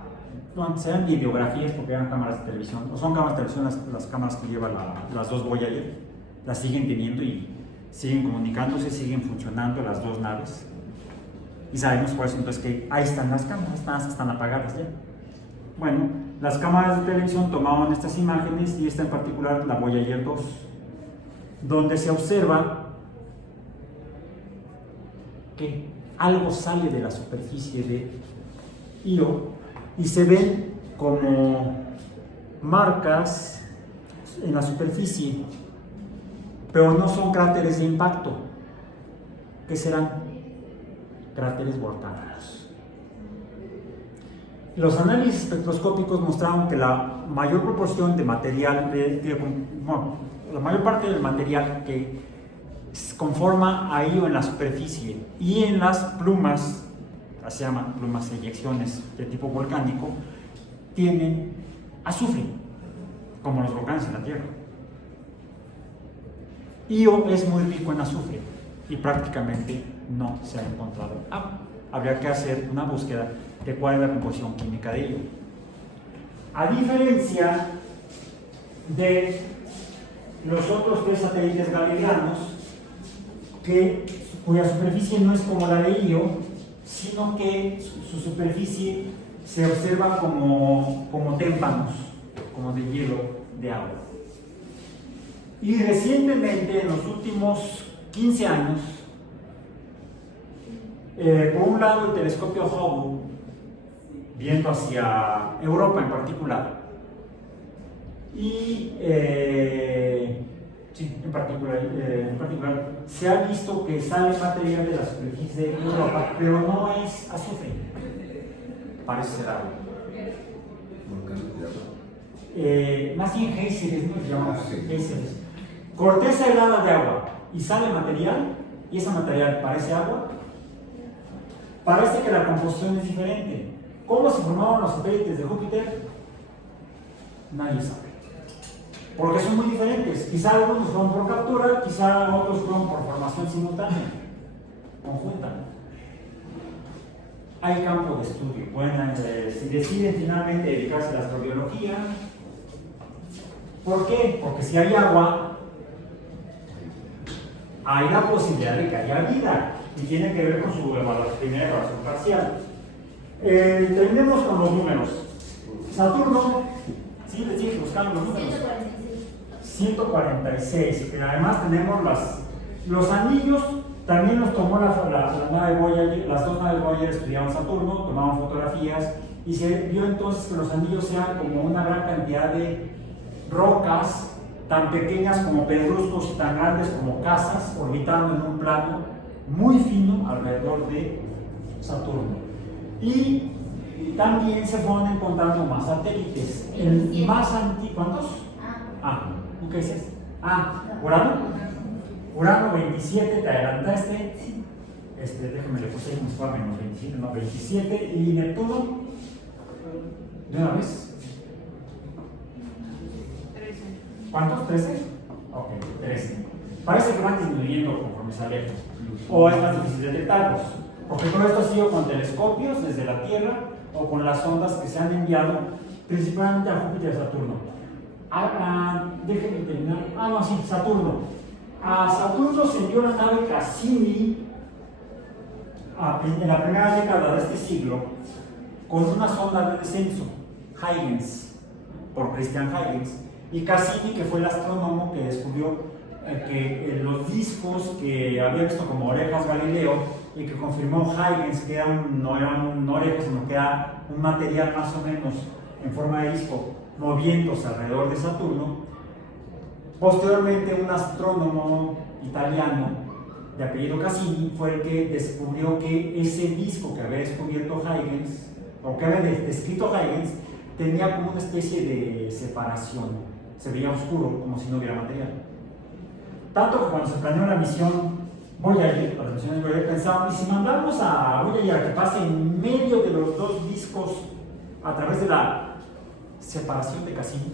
no, sean videografías porque eran cámaras de televisión, o son cámaras de televisión las cámaras que llevan las dos Voyager, las siguen teniendo y siguen comunicándose, siguen funcionando las dos naves. Y sabemos por eso entonces que ahí están las cámaras, están apagadas ya. Bueno, las cámaras de televisión tomaban estas imágenes y esta en particular, la Voyager 2, donde se observa que algo sale de la superficie de Io y se ven como marcas en la superficie, pero no son cráteres de impacto. ¿Qué serán? Cráteres volcánicos. Los análisis espectroscópicos mostraron que la mayor proporción de material, la mayor parte del material que conforma a Io en la superficie y en las plumas, se llaman plumas de eyecciones de tipo volcánico, tienen azufre, como los volcanes en la Tierra. Io es muy rico en azufre y prácticamente no se ha encontrado agua. Habría que hacer una búsqueda de cuál es la composición química de Io. A diferencia de los otros 3 satélites galileanos, cuya superficie no es como la de Io, sino que su superficie se observa como témpanos, como de hielo de agua. Y recientemente, en los últimos 15 años, por un lado el telescopio Hubble, viendo hacia Europa en particular, y en particular, se ha visto que sale material de la superficie de Europa, pero no es azufre, parece ser agua. Más bien géiseres, ¿no? Llamamos géiseres. Corteza helada de agua y sale material, y ese material parece agua. Parece que la composición es diferente. ¿Cómo se formaron los satélites de Júpiter? Nadie sabe. Porque son muy diferentes. Quizá algunos fueron por captura, quizá otros fueron por formación simultánea, conjunta. Hay campo de estudio. Bueno, si deciden finalmente dedicarse a la astrobiología, ¿por qué? Porque si hay agua, hay la posibilidad de que haya vida, y tiene que ver con su primera evaluación parcial. Terminemos con los números. Saturno, sí, les dije, buscando los números. 146, que además tenemos los anillos. También nos tomó la nave Voyager, las dos naves Voyager estudiaban Saturno, tomaban fotografías y se vio entonces que los anillos sean como una gran cantidad de rocas, tan pequeñas como pedruscos y tan grandes como casas, orbitando en un plano muy fino alrededor de Saturno. Y también se fueron encontrando más satélites. El más antiguo, ¿cuántos? ¿Qué es este? Urano. Urano 27, te adelantaste. Déjame le puse un informe, no 27, no 27. ¿Y Neptuno? ¿De una vez? 13. ¿Cuántos? ¿13? Ok, 13. Parece que van disminuyendo conforme se alejan. O es más difícil detectarlos. Porque todo esto ha sido con telescopios desde la Tierra o con las ondas que se han enviado principalmente a Júpiter y Saturno. Déjenme terminar. No, sí, Saturno. A Saturno se envió la nave Cassini en la primera década de este siglo con una sonda de descenso, Huygens, por Christian Huygens, y Cassini, que fue el astrónomo que descubrió que los discos que había visto como orejas Galileo y que confirmó Huygens que no eran orejas, sino que era un material más o menos en forma de disco moviéndose alrededor de Saturno. Posteriormente, un astrónomo italiano de apellido Cassini fue el que descubrió que ese disco que había descubierto Huygens, o que había descrito Huygens, tenía como una especie de separación, se veía oscuro, como si no hubiera material. Tanto que cuando se planeó la misión Voyager, las misiones Voyager, pensaban, y si mandamos a Voyager a que pase en medio de los dos discos a través de la separación de Cassini,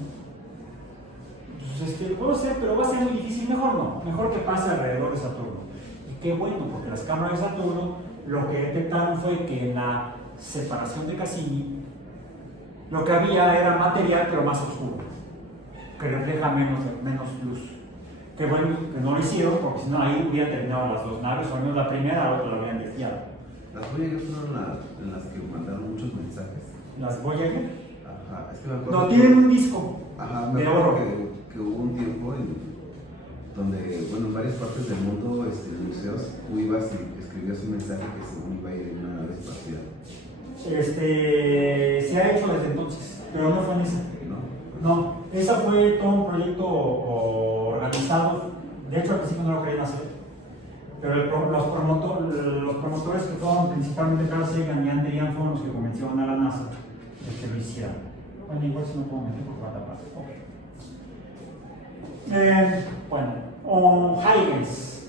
pues puedo ser, pero va a ser muy difícil, mejor que pase alrededor de Saturno. Y qué bueno, porque las cámaras de Saturno lo que detectaron fue que en la separación de Cassini lo que había era material, pero más oscuro, que refleja menos luz. Qué bueno que no lo hicieron, porque si no ahí hubieran terminado las dos naves, o al menos la primera, la otra la habrían desviado. Las Voyager fueron en las que mandaron muchos mensajes. ¿Las Voyager? Ajá, es que me acuerdo. No, tienen un disco me de oro. Que hubo un tiempo donde, bueno, en varias partes del mundo, en museos, tú ibas y escribías un mensaje que según iba a ir en una nave espacial. Se ha hecho desde entonces, pero no fue en esa. No, esa fue todo un proyecto organizado. De hecho, al principio no lo querían hacer, pero los promotores que fueron principalmente Carl Sagan y Andy Ryan fueron los que convencieron a la NASA de que lo hicieran. Bueno, igual si no puedo meter por cuarta parte. Huygens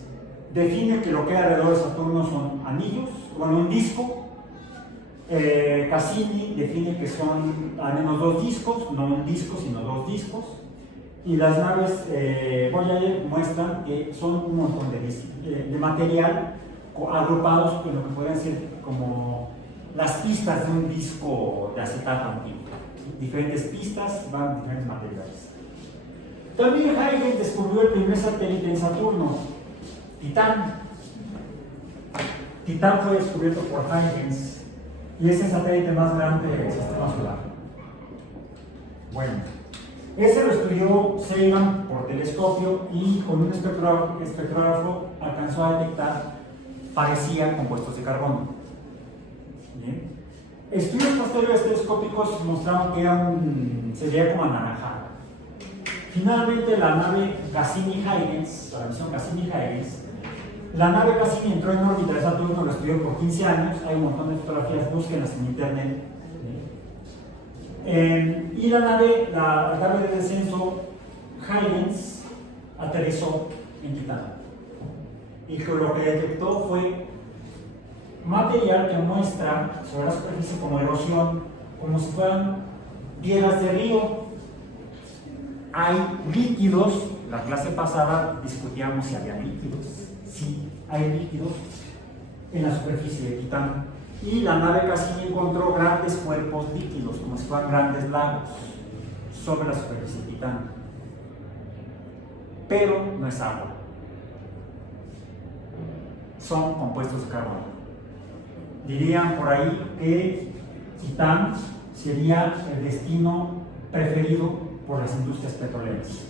define que lo que hay alrededor de Saturno son anillos, un disco. Cassini define que son al menos dos discos, no un disco, sino dos discos. Y las naves Voyager muestran que son un montón de material agrupados en lo que pueden ser como las pistas de un disco de acetato antiguo. Diferentes pistas van diferentes materiales. También Huygens descubrió el primer satélite en Saturno, Titán. Titán fue descubierto por Huygens y es el satélite más grande del sistema solar. Bueno, ese lo estudió Sagan por telescopio y con un espectrógrafo alcanzó a detectar, parecía, compuestos de carbono. ¿Bien? Estudios posteriores telescópicos mostraron que se veía como anaranjado. Finalmente, la nave Cassini-Huygens, la misión Cassini-Huygens, la nave Cassini entró en órbita de Saturno, lo estudió por 15 años, hay un montón de fotografías, búsquenlas en internet. Y la nave de descenso Huygens aterrizó en Titán. Y lo que detectó fue material que muestra sobre la superficie como erosión, como si fueran piedras de río. Hay líquidos, la clase pasada discutíamos si había líquidos. Sí, hay líquidos en la superficie de Titán. Y la nave Cassini encontró grandes cuerpos líquidos, como si fueran grandes lagos, sobre la superficie de Titán. Pero no es agua. Son compuestos de carbono. Dirían por ahí que Titán sería el destino preferido por las industrias petroleras.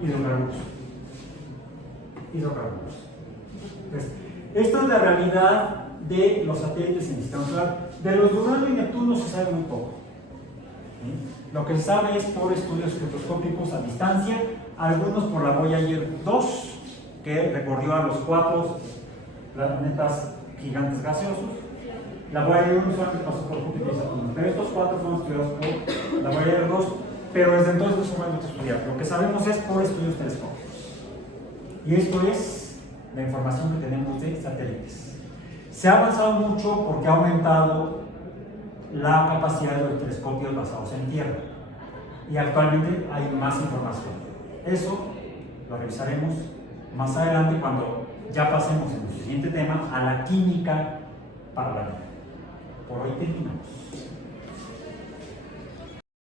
Hidrocarburos. Entonces, esta es la realidad de los satélites en el sistema solar. De los de Urano y Neptuno se sabe muy poco. ¿Sí? Lo que se sabe es por estudios espectroscópicos a distancia, algunos por la Voyager 2, que recorrió a los 4 planetas gigantes gaseosos. La Voyager 1 solamente pasó por Júpiter y Saturno, pero estos 4 fueron estudiados por la Voyager 2, pero desde entonces no se pueden estudiar. Lo que sabemos es por estudios telescópicos. Y esto es la información que tenemos de satélites. Se ha avanzado mucho porque ha aumentado la capacidad de los telescopios basados en Tierra. Y actualmente hay más información. Eso lo revisaremos más adelante cuando ya pasemos en nuestro siguiente tema a la química para la vida. Por hoy terminamos.